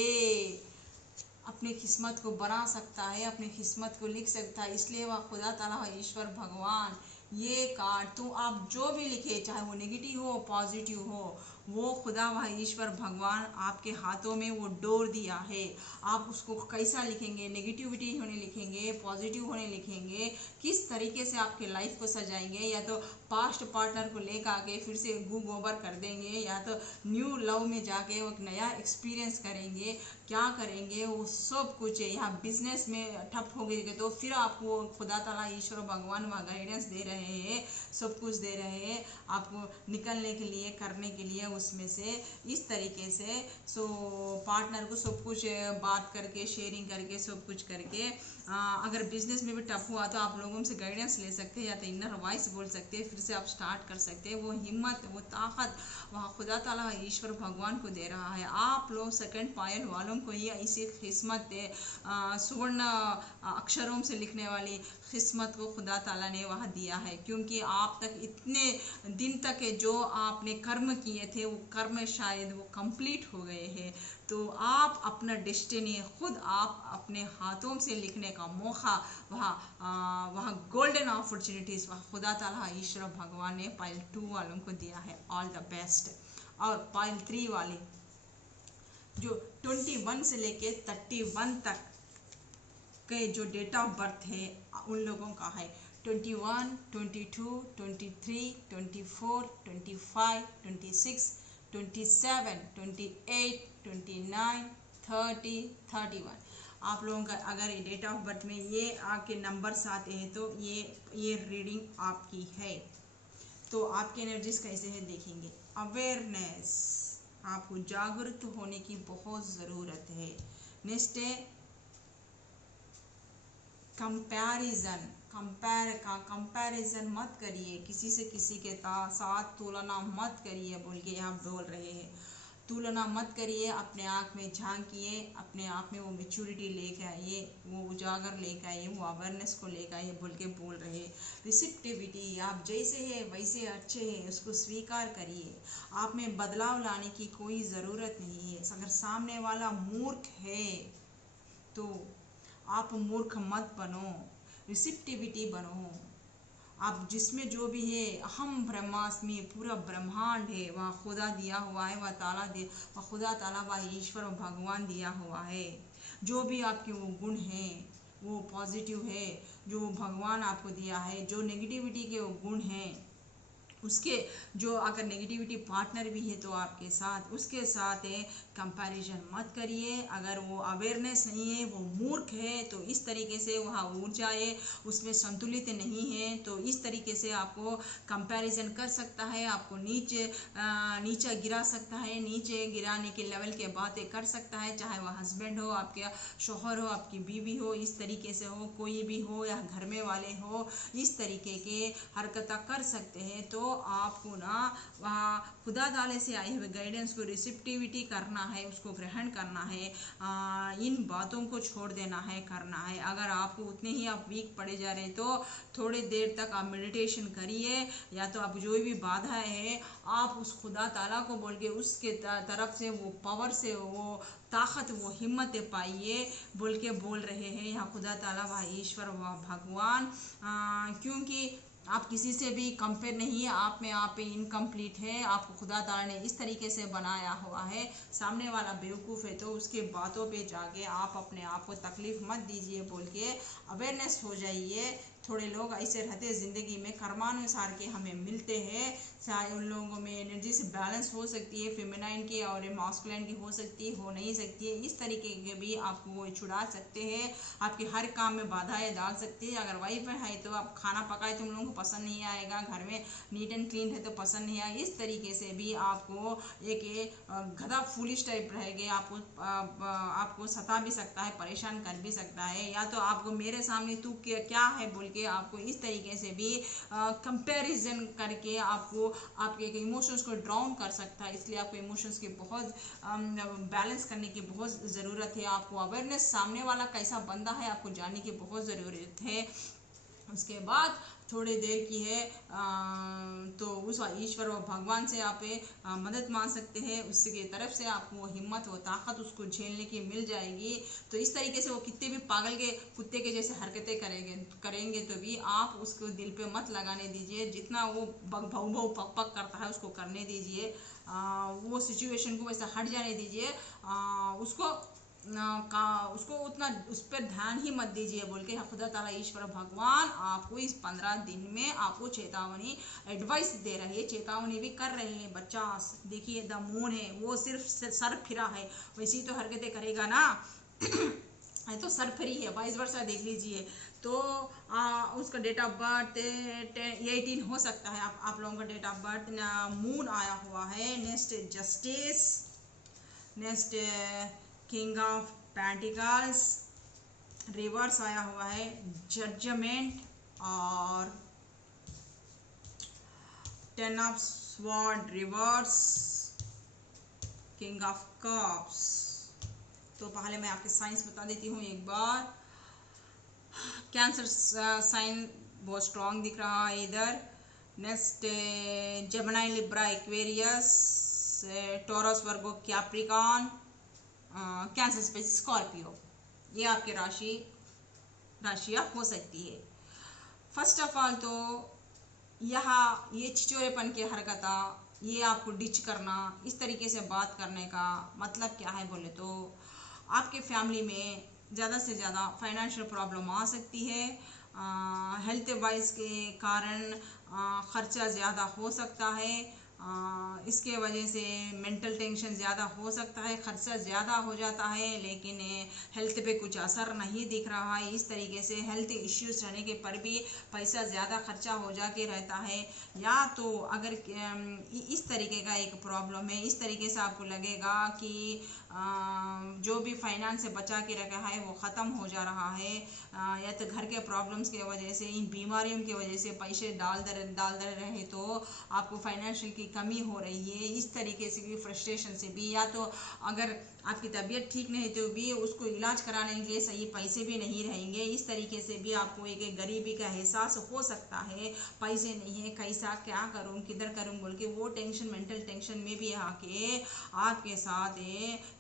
अपनी किस्मत को बना सकता है, अपनी किस्मत को लिख सकता है। इसलिए वह खुदा ताला ईश्वर भगवान ये कार्ड, तो आप जो भी लिखे, चाहे वो नेगेटिव हो पॉजिटिव हो, वो खुदा व ईश्वर भगवान आपके हाथों में वो डोर दिया है। आप उसको कैसा लिखेंगे, नेगेटिविटी होने लिखेंगे, पॉजिटिव होने लिखेंगे, किस तरीके से आपके लाइफ को सजाएंगे, या तो पास्ट पार्टनर को लेकर आके फिर से गू गोबर कर देंगे, या तो न्यू लव में जाके वो एक नया एक्सपीरियंस करेंगे, क्या करेंगे वो सब कुछ है। यहाँ बिजनेस में ठप हो गए तो फिर आपको खुदा ताला ईश्वर भगवान वहाँ गाइडेंस दे रहे हैं, सब कुछ दे रहे हैं आपको निकलने के लिए, करने के लिए उसमें से, इस तरीके से। सो पार्टनर को सब कुछ बात करके, शेयरिंग करके, सब कुछ करके, अगर बिजनेस में भी टफ हुआ तो आप लोगों से गाइडेंस ले सकते हैं, या तो इनर वॉइस बोल सकते हैं, फिर से आप स्टार्ट कर सकते हैं। वो हिम्मत, वो ताकत वहाँ खुदा ताला ईश्वर भगवान को दे रहा है। आप लोग सेकंड पायल वालों को ही ऐसी किस्मत दे, सुवर्ण अक्षरों से लिखने वाली किस्मत को खुदा ताला ने वहाँ दिया है, क्योंकि आप तक इतने दिन तक जो आपने कर्म किए थे वो कर्म शायद वो कंप्लीट हो गए हैं। तो आप अपना डेस्टिनी खुद आप अपने हाथों से लिखने का मौका वहाँ गोल्डन अपॉर्चुनिटीज़ वहाँ खुदा ताला ईश्वर भगवान ने पाइल 2 वालों को दिया है। All the best. और पाइल 3 वाले जो 21 से लेके 31 तक के जो डेट ऑफ बर्थ है उन लोगों का है 21, 22, 23, 24, 25, 26, 27, 28, 29, 30, 31। आप लोगों का अगर ये डेट ऑफ बर्थ में ये आपके नंबर्स आते हैं तो ये रीडिंग आपकी है। तो आपकी एनर्जीज कैसे है देखेंगे। अवेयरनेस, आपको जागरूक होने की बहुत ज़रूरत है। नेक्स्ट है कंपैरिजन। कंपैरिजन मत करिए, किसी से किसी के साथ तुलना मत करिए बोल के यहाँ बोल रहे हैं। तुलना मत करिए, अपने आँख में झांकिए, अपने आप में वो मैच्योरिटी लेकर आइए, वो उजागर लेकर आइए, वो अवेयरनेस को लेकर आइए बोल के बोल रहे हैं। रिसिप्टिविटी, आप जैसे है वैसे अच्छे हैं, उसको स्वीकार करिए। आप में बदलाव लाने की कोई ज़रूरत नहीं है। अगर सामने वाला मूर्ख है तो आप मूर्ख मत बनो, रिसिप्टिविटी बनो। आप जिसमें जो भी है, अहम ब्रह्मास्मि, पूरा ब्रह्मांड है, वह खुदा दिया हुआ है, वह ताला दे, वह खुदा ताला, वह ईश्वर भगवान दिया हुआ है। जो भी आपके वो गुण हैं वो पॉजिटिव है, जो भगवान आपको दिया है। जो नेगेटिविटी के वो गुण हैं उसके, जो अगर नेगेटिविटी पार्टनर भी है तो आपके साथ, उसके साथ है कंपैरिजन मत करिए। अगर वो अवेयरनेस नहीं है, वो मूर्ख है, तो इस तरीके से वहाँ ऊर्जा है उसमें संतुलित नहीं है, तो इस तरीके से आपको कंपैरिजन कर सकता है, आपको नीचे गिरा सकता है, नीचे गिराने के लेवल के बातें कर सकता है। चाहे वह हस्बैंड हो, आपके शौहर हो, आपकी बीवी हो, इस तरीके से हो, कोई भी हो, या घर में वाले हो, इस तरीके के हरकत कर सकते हैं। तो आपको ना वहाँ खुदा ताला से आए हुए गाइडेंस को रिसिप्टिविटी करना है, उसको ग्रहण करना है, इन बातों को छोड़ देना है, करना है। अगर आपको उतने ही आप वीक पड़े जा रहे तो थोड़े देर तक आप मेडिटेशन करिए, या तो आप जो भी बाधा है आप उस खुदा ताला को बोल के उसके तरफ से वो पावर से, वो ताकत, वो हिम्मत पाइए बोल के बोल रहे हैं यहाँ खुदा ताला, वह ईश्वर, वह भगवान। क्योंकि आप किसी से भी कंपेयर नहीं है, आप में आप इनकम्प्लीट है, आपको खुदा ताला ने इस तरीके से बनाया हुआ है। सामने वाला बेवकूफ़ है तो उसके बातों पे जाके आप अपने आप को तकलीफ़ मत दीजिए बोल के अवेयरनेस हो जाइए। थोड़े लोग ऐसे रहते ज़िंदगी में, कर्मानुसार के हमें मिलते हैं, चाहे उन लोगों में एनर्जी से बैलेंस हो सकती है, फेमिनाइन की और मास्कुलिन की हो सकती है, हो नहीं सकती है, इस तरीके के भी आपको वो छुड़ा सकते हैं, आपके हर काम में बाधाएं डाल सकती है। अगर वाइफ है तो आप खाना पकाए तो उन लोगों को पसंद नहीं आएगा, घर में नीट एंड क्लीन है तो पसंद नहीं आएगा, इस तरीके से भी आपको एक गधा फूलिश टाइप रहेगा, आपको सता भी सकता है, परेशान कर भी सकता है। या तो आपको मेरे सामने तू क्या है बोल के आपको इस तरीके से भी कंपैरिजन करके आपको आपके इमोशंस को ड्राउन कर सकता है। इसलिए आपको इमोशंस के बहुत बैलेंस करने की बहुत ज़रूरत है। आपको अवेयरनेस, सामने वाला कैसा बंदा है आपको जानने की बहुत ज़रूरत है। उसके बाद थोड़ी देर की है तो उस ईश्वर और भगवान से आप मदद मांग सकते हैं, उसकी तरफ से आपको वो हिम्मत वो ताकत उसको झेलने की मिल जाएगी। तो इस तरीके से वो कितने भी पागल के कुत्ते के जैसे हरकतें करेंगे तो भी आप उसको दिल पे मत लगाने दीजिए। जितना वो भाऊ भाऊ पक पक करता है उसको करने दीजिए, वो सिचुएशन को वैसा हट जाने दीजिए। उसको उतना उस पर ध्यान ही मत दीजिए बोल के खुदा ताला ईश्वर भगवान आपको इस 15 दिन में आपको चेतावनी एडवाइस दे रहे हैं, चेतावनी भी कर रहे हैं। बच्चा देखिए द मून है, वो सिर्फ सर फिरा है, वैसी तो हरकतें करेगा ना है तो सर फ्री है, 22 वर्ष देख लीजिए। तो उसका डेट ऑफ बर्थ 18 हो सकता है, आप लोगों का डेट ऑफ बर्थ। मून आया हुआ है, next justice, next king of pentacles, reverse आया हुआ है जजमेंट, और 10 of sword reverse, king of cups. तो पहले मैं आपके साइंस बता देती हूँ एक बार। कैंसर साइन बहुत स्ट्रॉन्ग दिख रहा है इधर। Next Gemini, Libra, Aquarius, Taurus, Virgo, Capricorn, Cancer space, Scorpio, ये आपकी राशियाँ हो सकती है। फर्स्ट ऑफ ऑल तो यहाँ ये छिचोरेपन की हरकत, ये आपको डिच करना, इस तरीके से बात करने का मतलब क्या है बोले तो आपके फैमिली में ज़्यादा से ज़्यादा फाइनेंशियल प्रॉब्लम आ सकती है। हेल्थ वाइज के कारण ख़र्चा ज़्यादा हो सकता है, इसके वजह से मेंटल टेंशन ज़्यादा हो सकता है, खर्चा ज़्यादा हो जाता है, लेकिन हेल्थ पे कुछ असर नहीं दिख रहा है। इस तरीके से हेल्थ इश्यूज रहने के पर भी पैसा ज़्यादा खर्चा हो जाके रहता है। या तो अगर इस तरीके का एक प्रॉब्लम है, इस तरीके से आपको लगेगा कि जो भी फाइनेंस से बचा के रखा है वो ख़त्म हो जा रहा है, या तो घर के प्रॉब्लम्स की वजह से, इन बीमारियों की वजह से पैसे डाल दे रहे तो आपको फाइनेंशियल की कमी हो रही है। इस तरीके से भी, फ्रस्ट्रेशन से भी, या तो अगर आपकी तबीयत ठीक नहीं तो भी उसको इलाज कराने के लिए सही पैसे भी नहीं रहेंगे। इस तरीके से भी आपको एक गरीबी का एहसास हो सकता है, पैसे नहीं है, कैसा क्या करूं, किधर करूं बोल के वो टेंशन, मेंटल टेंशन में भी आके आपके साथ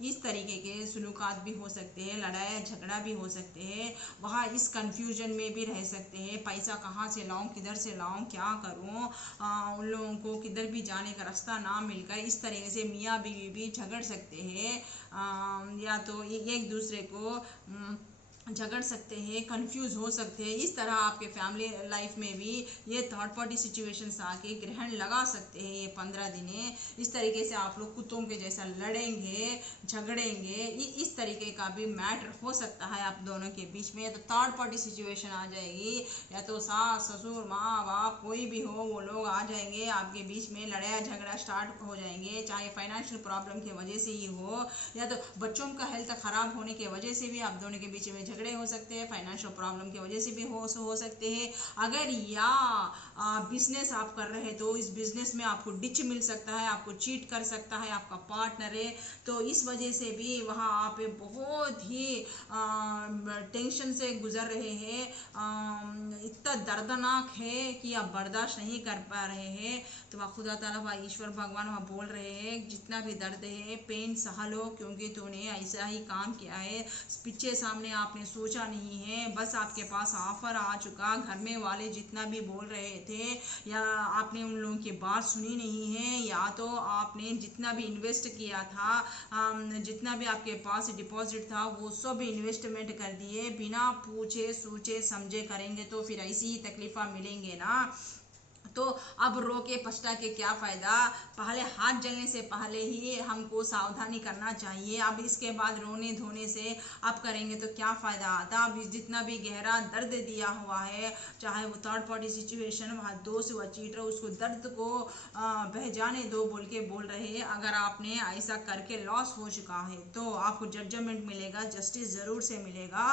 इस तरीके के सुलूकात भी हो सकते हैं, लड़ाई झगड़ा भी हो सकते हैं। वहाँ इस कंफ्यूजन में भी रह सकते हैं, पैसा कहाँ से लाऊं, किधर से लाऊं, क्या करूं, उन लोगों को किधर भी जाने का रास्ता ना मिलकर इस तरीके से मियाँ बीवी भी झगड़ सकते हैं, या तो एक दूसरे को झगड़ सकते हैं, कंफ्यूज हो सकते हैं। इस तरह आपके फैमिली लाइफ में भी ये थर्ड पार्टी सिचुएशंस आके ग्रहण लगा सकते हैं। ये 15 दिन इस तरीके से आप लोग कुत्तों के जैसा लड़ेंगे, झगड़ेंगे, इस तरीके का भी मैटर हो सकता है आप दोनों के बीच में। तो थर्ड पार्टी सिचुएशन आ जाएगी, या तो सास ससुर माँ बाप कोई भी हो, वो लोग आ जाएंगे आपके बीच में, लड़ाई झगड़ा स्टार्ट हो जाएंगे, चाहे फाइनेंशियल प्रॉब्लम की वजह से ही हो, या तो बच्चों का हेल्थ खराब होने की वजह से भी आप दोनों के बीच में झगड़े हो सकते हैं, फाइनेंशियल प्रॉब्लम की वजह से भी हो सकते हैं। अगर या बिजनेस आप कर रहे हैं तो इस बिजनेस में आपको डिच मिल सकता है, आपको चीट कर सकता है आपका पार्टनर है, तो इस वजह से भी वहाँ आप बहुत ही टेंशन से गुजर रहे हैं, इतना दर्दनाक है कि आप बर्दाश्त नहीं कर पा रहे हैं। तो वह खुदा ताला, वह ईश्वर भगवान वहाँ बोल रहे हैं जितना भी दर्द है पेन सह लो, क्योंकि तूने ऐसा ही काम किया है, पीछे सामने आपने सोचा नहीं है, बस आपके पास ऑफर आ चुका, घर में वाले जितना भी बोल रहे थे या आपने उन लोगों की बात सुनी नहीं है, या तो आपने जितना भी इन्वेस्ट किया था, जितना भी आपके पास डिपॉजिट था वो सब इन्वेस्टमेंट कर दिए, बिना पूछे सोचे समझे करेंगे तो फिर ऐसी ही तकलीफा मिलेंगे ना। तो अब रो के पछता के क्या फ़ायदा, पहले हाथ जलने से पहले ही हमको सावधानी करना चाहिए। अब इसके बाद रोने धोने से अब करेंगे तो क्या फ़ायदा आता। अब जितना भी गहरा दर्द दिया हुआ है, चाहे वो थर्ड पार्टी सिचुएशन, वहाँ दोस्त व चीटर, उसको दर्द को बह जाने दो बोल के बोल रहे हैं। अगर आपने ऐसा करके लॉस हो चुका है तो आपको जजमेंट मिलेगा, जस्टिस ज़रूर से मिलेगा।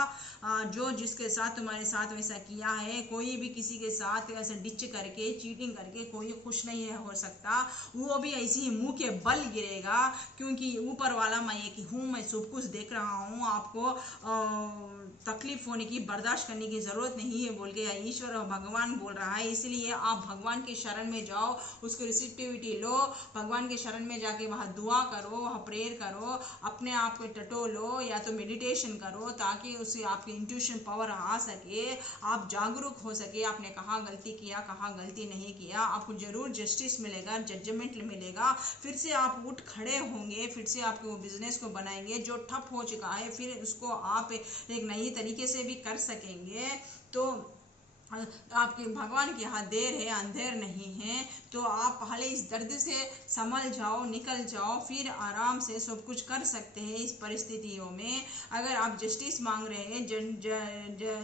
जो जिसके साथ तुम्हारे साथ वैसा किया है, कोई भी किसी के साथ ऐसा डिच करके चीटिंग करके कोई खुश नहीं हो सकता, वो भी ऐसे ही मुंह के बल गिरेगा, क्योंकि ऊपर वाला मैं एक ही हूँ, मैं सब कुछ देख रहा हूँ, आपको तकलीफ होने की बर्दाश्त करने की ज़रूरत नहीं है बोल के ईश्वर और भगवान बोल रहा है। इसलिए आप भगवान के शरण में जाओ, उसको रिसिप्टिविटी लो, भगवान के शरण में जाके वहाँ दुआ करो, वहाँ प्रेयर करो, अपने आप को टटोलो या तो मेडिटेशन करो, ताकि उससे आपकी इंट्यूशन पावर आ सके, आप जागरूक हो सके, आपने कहाँ गलती किया, कहाँ गलती नहीं किया, आपको ज़रूर जस्टिस मिलेगा, जजमेंट मिलेगा, फिर से आप उठ खड़े होंगे, फिर से आपके वो बिजनेस को बनाएंगे जो ठप हो चुका है, फिर उसको आप एक नई तरीके से भी कर सकेंगे। तो आपके भगवान के यहाँ देर है अंधेर नहीं है, तो आप पहले इस दर्द से संभल जाओ, निकल जाओ, फिर आराम से सब कुछ कर सकते हैं। इस परिस्थितियों में अगर आप जस्टिस मांग रहे हैं,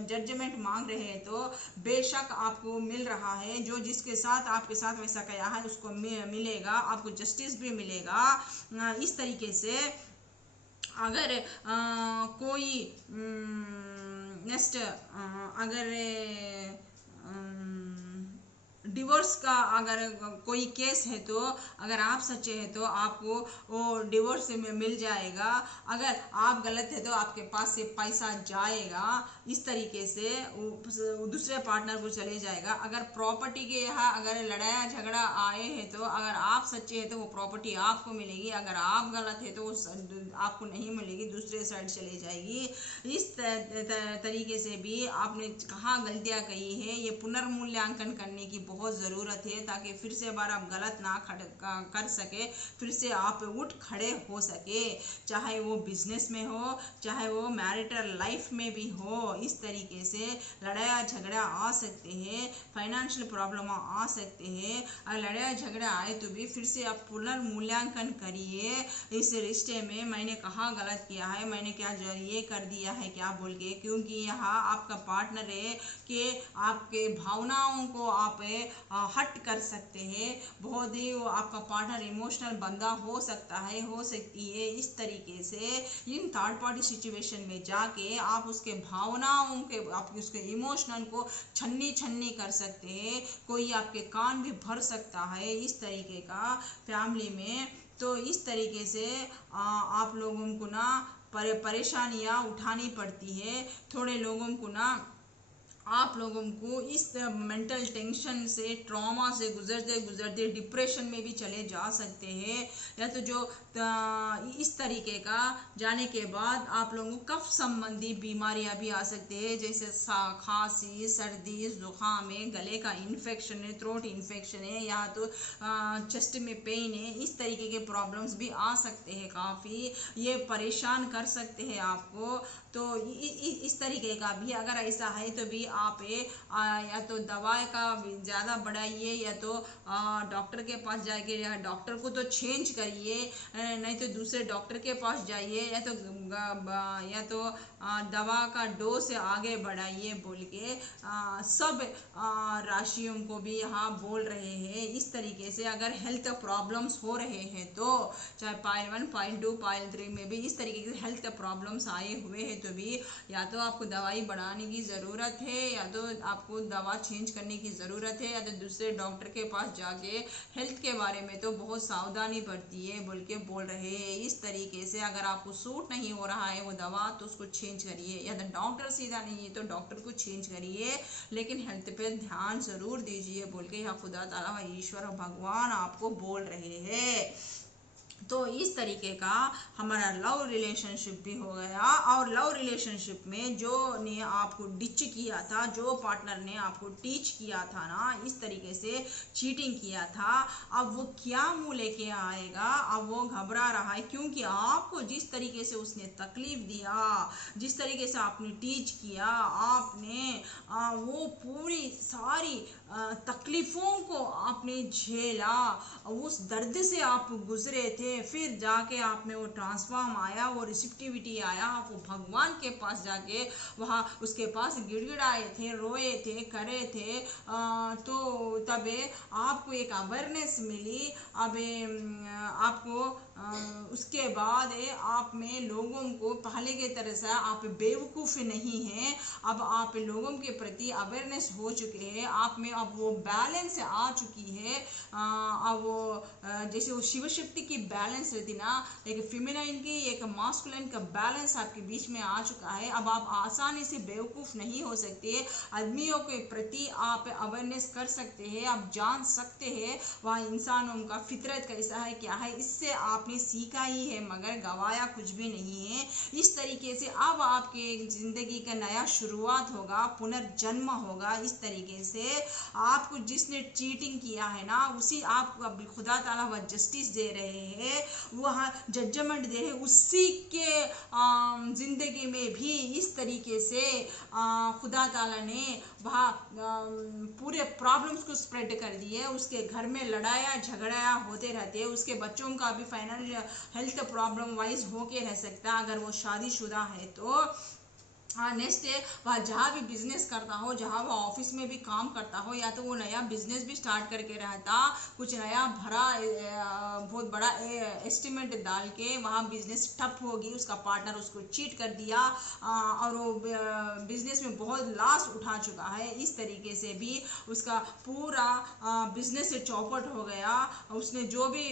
जजमेंट मांग रहे हैं, तो बेशक आपको मिल रहा है, जो जिसके साथ आपके साथ वैसा किया है उसको मिलेगा, आपको जस्टिस भी मिलेगा। इस तरीके से अगर कोई नेक्स्ट अगर डिवोर्स का अगर कोई केस है, तो अगर आप सच्चे हैं तो आपको वो डिवोर्स में मिल जाएगा, अगर आप गलत है तो आपके पास से पैसा जाएगा, इस तरीके से वो दूसरे पार्टनर को चले जाएगा। अगर प्रॉपर्टी के यहाँ अगर लड़ाया झगड़ा आए हैं, तो अगर आप सच्चे हैं तो वो प्रॉपर्टी आपको मिलेगी, अगर आप गलत है तो वो आपको नहीं मिलेगी, दूसरे साइड चले जाएगी। इस तरीके से भी आपने कहाँ गलतियाँ की है, ये पुनर्मूल्यांकन करने की बहुत ज़रूरत है, ताकि फिर से बार आप गलत ना कर सके, फिर से आप उठ खड़े हो सके, चाहे वो बिजनेस में हो, चाहे वो मैरिटल लाइफ में भी हो। इस तरीके से लड़ाई झगड़ा आ सकते हैं, फाइनेंशियल प्रॉब्लम आ सकते हैं, अगर लड़ाई झगड़ा आए तो भी फिर से आप पुनर्मूल्यांकन करिए, इस रिश्ते में मैंने कहाँ गलत किया है, मैंने क्या ये कर दिया है क्या बोल के, क्योंकि यहाँ आपका पार्टनर है कि आपके भावनाओं को आप हट कर सकते हैं। बहुत ही वो आपका पार्टनर इमोशनल बंदा हो सकता है, हो सकती है। इस तरीके से इन थर्ड पार्टी सिचुएशन में जाके आप उसके भावनाओं के, आप उसके इमोशनल को छन्नी छन्नी कर सकते हैं, कोई आपके कान भी भर सकता है इस तरीके का फैमिली में। तो इस तरीके से आप लोगों को ना परेशानियां उठानी पड़ती है, थोड़े लोगों को ना आप लोगों को इस मेंटल टेंशन से, ट्रॉमा से गुजरते गुजरते डिप्रेशन में भी चले जा सकते हैं, या तो जो इस तरीके का जाने के बाद आप लोगों को कफ संबंधी बीमारियां भी आ सकती है, जैसे खांसी, सर्दी, जुकाम है, गले का इन्फेक्शन है, थ्रोट इन्फेक्शन है, या तो चेस्ट में पेन है, इस तरीके के प्रॉब्लम्स भी आ सकते हैं, काफ़ी ये परेशान कर सकते हैं आपको। तो इस तरीके का भी अगर ऐसा है तो भी आप या तो दवाई का ज़्यादा बढ़ाइए, या तो डॉक्टर के पास जाइए, या डॉक्टर को तो चेंज करिए, नहीं तो दूसरे डॉक्टर के पास जाइए, या तो दवा का डोज से आगे बढ़ाइए बोल के सब राशियों को भी यहाँ बोल रहे हैं। इस तरीके से अगर हेल्थ प्रॉब्लम्स हो रहे हैं, तो चाहे पाइल 1, पाइल 2, पाइल 3 में भी इस तरीके के हेल्थ प्रॉब्लम्स आए हुए हैं, तो भी या तो आपको दवाई बढ़ाने की ज़रूरत है, या तो आपको दवा चेंज करने की ज़रूरत है, या तो दूसरे डॉक्टर के पास जाके हेल्थ के बारे में तो बहुत सावधानी बरती है बोल के बोल रहे हैं। इस तरीके से अगर आपको सूट नहीं हो रहा है वो दवा, तो उसको चेंज करिए, या तो डॉक्टर सीधा नहीं है तो डॉक्टर को चेंज करिए, लेकिन हेल्थ पे ध्यान ज़रूर दीजिए बोल के यहाँ खुदा ताला ईश्वर और भगवान आपको बोल रहे हैं। तो इस तरीके का हमारा लव रिलेशनशिप भी हो गया, और लव रिलेशनशिप में जो ने आपको डिच किया था, जो पार्टनर ने आपको टीच किया था ना, इस तरीके से चीटिंग किया था, अब वो क्या मुंह लेके आएगा, अब वो घबरा रहा है, क्योंकि आपको जिस तरीके से उसने तकलीफ दिया, जिस तरीके से आपने टीच किया, आपने वो पूरी सारी तकलीफ़ों को आपने झेला, उस दर्द से आप गुजरे थे, फिर जाके आप में वो ट्रांसफॉर्म आया, वो रिसिप्टिविटी आया, आप वो भगवान के पास जाके वहाँ उसके पास गिड़गिड़ाए थे, रोए थे, करे थे, तो तब आपको एक अवेयरनेस मिली। अब आपको उसके बाद आप में लोगों को पहले की तरह से आप बेवकूफ़ नहीं हैं, अब आप लोगों के प्रति अवेयरनेस हो चुके हैं, आप में अब वो बैलेंस आ चुकी है। अब वो जैसे वो शिव शक्ति की बैलेंस रहती ना, एक फेमिनाइन की एक मास्कुलिन का बैलेंस आपके बीच में आ चुका है। अब आप आसानी से बेवकूफ़ नहीं हो सकते, आदमियों के प्रति आप अवेयरनेस कर सकते हैं, आप जान सकते हैं वह इंसानों का फितरत कैसा है क्या है। इससे आपने सीखा ही है मगर गवाया कुछ भी नहीं है। इस तरीके से अब आपके ज़िंदगी का नया शुरुआत होगा, पुनर्जन्म होगा। इस तरीके से आपको जिसने चीटिंग किया है ना, उसी आपको अब खुदा ताला वह जस्टिस दे रहे हैं, वह जजमेंट दे रहे हैं। उसी के ज़िंदगी में भी इस तरीके से खुदा ताला ने वह पूरे प्रॉब्लम्स को स्प्रेड कर दिए। उसके घर में लड़ाया झगड़ा होते रहते हैं, उसके बच्चों का भी फाइनेंशियल हेल्थ प्रॉब्लम वाइज होके रह सकता है अगर वो शादीशुदा है तो। नेक्स्ट है वह जहाँ भी बिजनेस करता हो, जहाँ वह ऑफिस में भी काम करता हो, या तो वो नया बिजनेस भी स्टार्ट करके रहता, कुछ नया भरा बहुत बड़ा एस्टिमेट डाल के वहाँ बिजनेस ठप होगी, उसका पार्टनर उसको चीट कर दिया और वो बिजनेस में बहुत लॉस उठा चुका है। इस तरीके से भी उसका पूरा बिजनेस से चौपट हो गया। उसने जो भी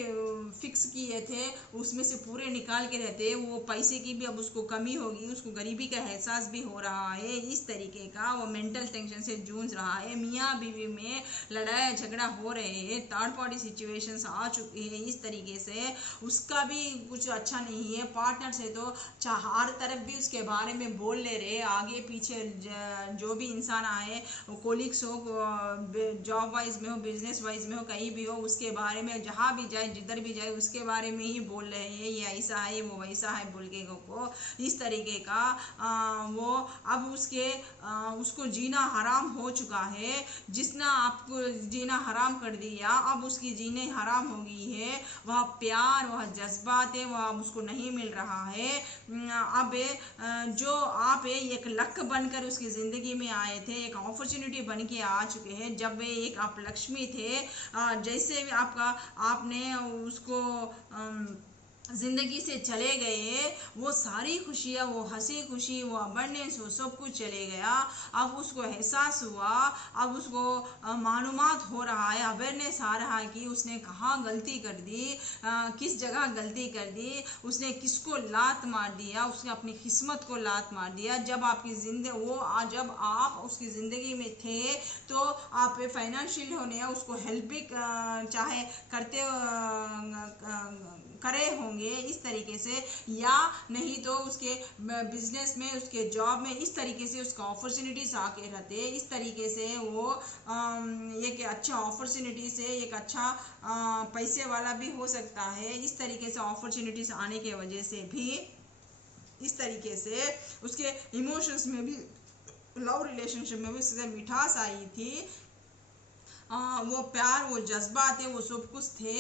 फिक्स किए थे उसमें से पूरे निकाल के रहते, वो पैसे की भी अब उसको कमी होगी, उसको गरीबी का एहसास भी हो रहा है। इस तरीके का वो मेंटल टेंशन से जूझ रहा है। मियाँ बीवी में लड़ाई झगड़ा हो रहे हैं, थर्ड पार्टी सिचुएशंस आ चुकी है। इस तरीके से उसका भी कुछ अच्छा नहीं है। पार्टनर से तो हर तरफ भी उसके बारे में बोल ले रहे, आगे पीछे जो भी इंसान आए, कोलिग्स हो, जॉब वाइज में हो, बिजनेस वाइज में हो, कहीं भी हो, उसके बारे में जहाँ भी जाए जिधर भी जाए उसके बारे में ही बोल रहे हैं, ये ऐसा है वो वैसा है बोल के को। इस तरीके का वो अब उसको जीना हराम हो चुका है। जिसने आपको जीना हराम कर दिया अब उसकी जीने हराम हो गई है। वह प्यार, वह जज्बात है, वह उसको नहीं मिल रहा है। अब जो आप एक लक बनकर उसकी ज़िंदगी में आए थे, एक अपॉर्चुनिटी बन के आ चुके हैं। जब वे एक आप लक्ष्मी थे, जैसे भी आपने उसको ज़िंदगी से चले गए, वो सारी खुशियाँ, वो हंसी खुशी, वो अबंडेंस, वो सब कुछ चले गया। अब उसको एहसास हुआ, अब उसको मालूमात हो रहा है, अवेयरनेस आ रहा है कि उसने कहाँ गलती कर दी, किस जगह गलती कर दी, उसने किसको लात मार दिया, उसने अपनी किस्मत को लात मार दिया। जब आपकी जब आप उसकी ज़िंदगी में थे तो आप फाइनेंशियल होने या उसको हेल्प भी चाहे करते करे होंगे इस तरीके से, या नहीं तो उसके बिजनेस में, उसके जॉब में इस तरीके से उसका अपॉर्चुनिटीज आके रहते। इस तरीके से वो एक अच्छा अपॉर्चुनिटी से एक अच्छा पैसे वाला भी हो सकता है। इस तरीके से अपॉर्चुनिटीज आने के वजह से भी इस तरीके से उसके इमोशंस में भी, लव रिलेशनशिप में भी उससे मिठास आई थी। वो प्यार, वो जज्बात है, वो सब कुछ थे,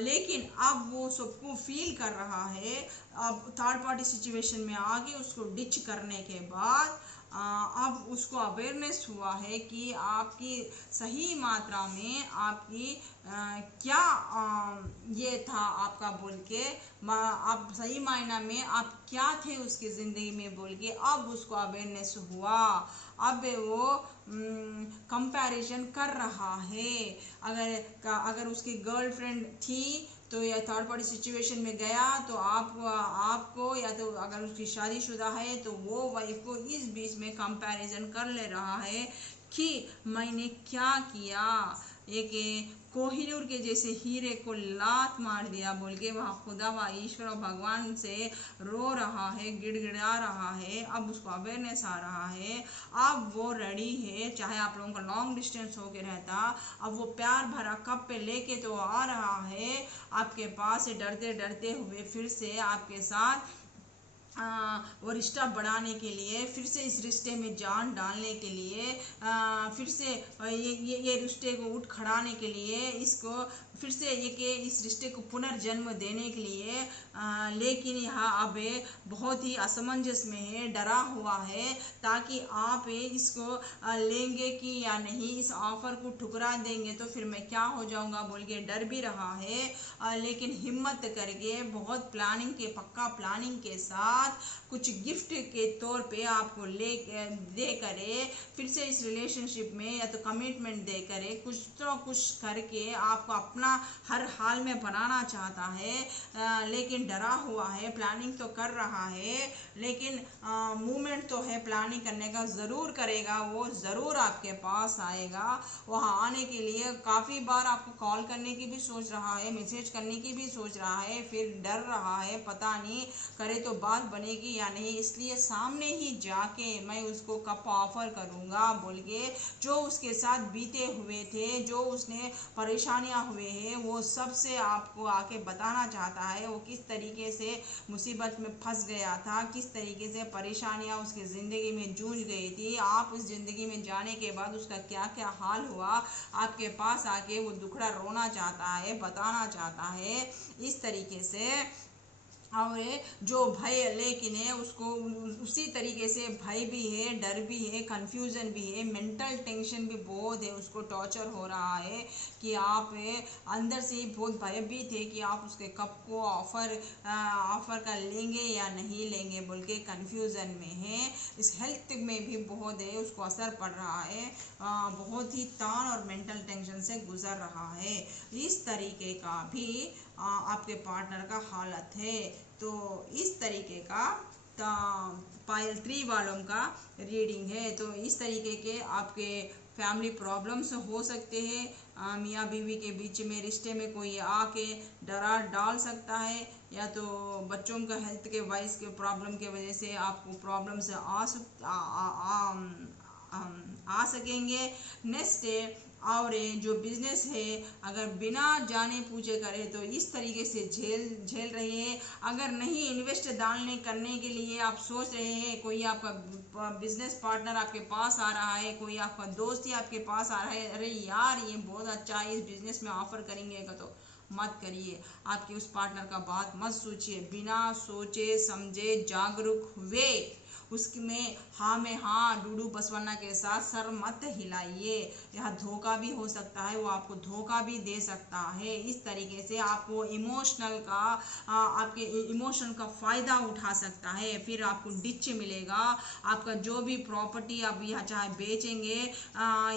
लेकिन अब वो सबको फील कर रहा है। अब थर्ड पार्टी सिचुएशन में आके उसको डिच करने के बाद अब उसको अवेयरनेस हुआ है कि आपकी सही मात्रा में आपकी क्या ये था आपका बोल के, आप सही मायना में आप क्या थे उसकी ज़िंदगी में बोल के अब उसको अवेयरनेस हुआ। अब वो कंपैरिजन कर रहा है। अगर उसकी गर्लफ्रेंड थी तो या थर्ड पार्टी सिचुएशन में गया तो आपको, या तो अगर उसकी शादीशुदा है तो वो वाइफ को इस बीच में कंपैरिजन कर ले रहा है कि मैंने क्या किया, एक कोहिनूर के जैसे हीरे को लात मार दिया बोल के वह खुदा व ईश्वर और भगवान से रो रहा है, गिड़गिड़ा रहा है। अब उसको अवेयरनेस आ रहा है, अब वो रेडी है। चाहे आप लोगों का लॉन्ग डिस्टेंस होके रहता, अब वो प्यार भरा कप पे लेके तो आ रहा है आपके पास, डरते डरते हुए फिर से आपके साथ वो रिश्ता बढ़ाने के लिए, फिर से इस रिश्ते में जान डालने के लिए, फिर से ये रिश्ते को उठ खड़ाने के लिए, इसको फिर से ये कि इस रिश्ते को पुनर्जन्म देने के लिए, लेकिन यह अब बहुत ही असमंजस में है, डरा हुआ है, ताकि आप इसको लेंगे कि या नहीं, इस ऑफर को ठुकरा देंगे तो फिर मैं क्या हो जाऊंगा बोल के डर भी रहा है। लेकिन हिम्मत करके बहुत प्लानिंग के, पक्का प्लानिंग के साथ कुछ गिफ्ट के तौर पे आपको दे करे, फिर से इस रिलेशनशिप में या तो कमिटमेंट दे करे, कुछ तो कुछ करके आपको अपना हर हाल में बनाना चाहता है, लेकिन डरा हुआ है। प्लानिंग तो कर रहा है, लेकिन मूवमेंट तो है, प्लानिंग करने का ज़रूर करेगा, वो ज़रूर आपके पास आएगा। वहाँ आने के लिए काफ़ी बार आपको कॉल करने की भी सोच रहा है, मैसेज करने की भी सोच रहा है, फिर डर रहा है, पता नहीं करे तो बात बनेगी या नहीं, इसलिए सामने ही जाके मैं उसको कब ऑफर करूँगा बोल के, जो उसके साथ बीते हुए थे, जो उसने परेशानियाँ हुए हैं, वो सब से आपको आके बताना चाहता है। वो किस तरीके से मुसीबत में फंस गया था, किस तरीके से परेशानियाँ उसकी ज़िंदगी में जूझ गई थी, आप उस ज़िंदगी में जाने के बाद उसका क्या क्या हाल हुआ, आपके पास आके वो दुखड़ा रोना चाहता है, बताना चाहता है, इस तरीके से। और जो भय लेकिन है उसको उसी तरीके से भय भी है, डर भी है, कन्फ्यूज़न भी है, मेंटल टेंशन भी बहुत है, उसको टॉर्चर हो रहा है कि आप अंदर से ही बहुत भयभीत है कि आप उसके कब को ऑफ़र कर लेंगे या नहीं लेंगे बोल के कन्फ्यूज़न में है। इस हेल्थ में भी बहुत है, उसको असर पड़ रहा है, बहुत ही तान और मेंटल टेंशन से गुजर रहा है। इस तरीके का भी आपके पार्टनर का हालत है। तो इस तरीके का पायल 3 वालों का रीडिंग है। तो इस तरीके के आपके फैमिली प्रॉब्लम्स हो सकते हैं, मियाँ बीवी के बीच में रिश्ते में कोई आके दरार डाल सकता है, या तो बच्चों का हेल्थ के वाइज के प्रॉब्लम के वजह से आपको प्रॉब्लम से आ सकेंगे। नेक्स्ट और जो बिजनेस है, अगर बिना जाने पूछे करे तो इस तरीके से झेल रहे हैं। अगर नहीं इन्वेस्ट डालने करने के लिए आप सोच रहे हैं, कोई आपका बिजनेस पार्टनर आपके पास आ रहा है, कोई आपका दोस्त ही आपके पास आ रहा है, अरे यार ये बहुत अच्छा है, इस बिजनेस में ऑफर करेंगे तो मत करिए। आपके उस पार्टनर का बात मत सोचिए, बिना सोचे समझे जागरूक हुए उसमें हाँ में हाँ डूडू बसवन्ना के साथ सर मत हिलाइए। यह धोखा भी हो सकता है, वो आपको धोखा भी दे सकता है। इस तरीके से आपको इमोशनल का आपके इमोशन का फ़ायदा उठा सकता है, फिर आपको डिच मिलेगा। आपका जो भी प्रॉपर्टी आप यहाँ चाहे बेचेंगे,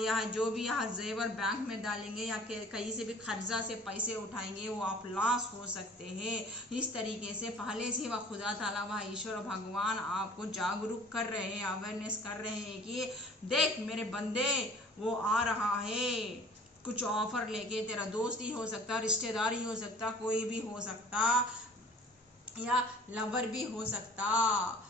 या जो भी यहाँ जेवर बैंक में डालेंगे या कहीं से भी कर्जा से पैसे उठाएंगे, वो आप लॉस हो सकते हैं। इस तरीके से पहले से वह खुदा ताला वह ईश्वर भगवान आपको जागरूक कर रहे हैं, अवेयरनेस कर रहे हैं कि देख मेरे बंदे वो आ रहा है कुछ ऑफर लेके। तेरा दोस्त ही हो सकता, रिश्तेदार ही हो सकता, कोई भी हो सकता, या लवर भी हो सकता,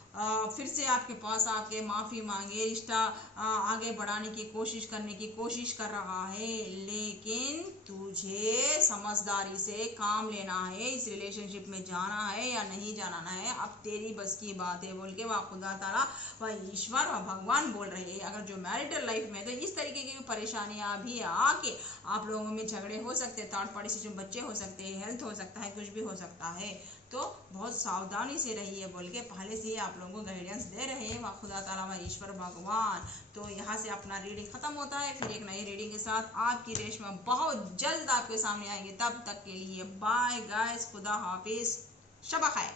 फिर से आपके पास आके माफ़ी मांगे, रिश्ता आगे बढ़ाने की कोशिश करने की कोशिश कर रहा है। लेकिन तुझे समझदारी से काम लेना है, इस रिलेशनशिप में जाना है या नहीं जाना है, अब तेरी बस की बात है बोल के वह खुदा ताला वह ईश्वर व भगवान बोल रहे हैं। अगर जो मैरिटल लाइफ में तो इस तरीके की परेशानियां भी आके आप लोगों में झगड़े हो सकते हैं, थर्ड पार्टी से जो बच्चे हो सकते हैं, हेल्थ हो सकता है, कुछ भी हो सकता है, तो बहुत सावधानी से रहिए बोल के पहले से ही आप लोगों को गाइडेंस दे रहे हैं वह खुदा ताला व ईश्वर भगवान। तो यहाँ से अपना रीडिंग खत्म होता है, फिर एक नई रीडिंग के साथ आपकी रेशमा बहुत जल्द आपके सामने आएंगे। तब तक के लिए बाय गाइस, खुदा हाफिज, शबा खैर।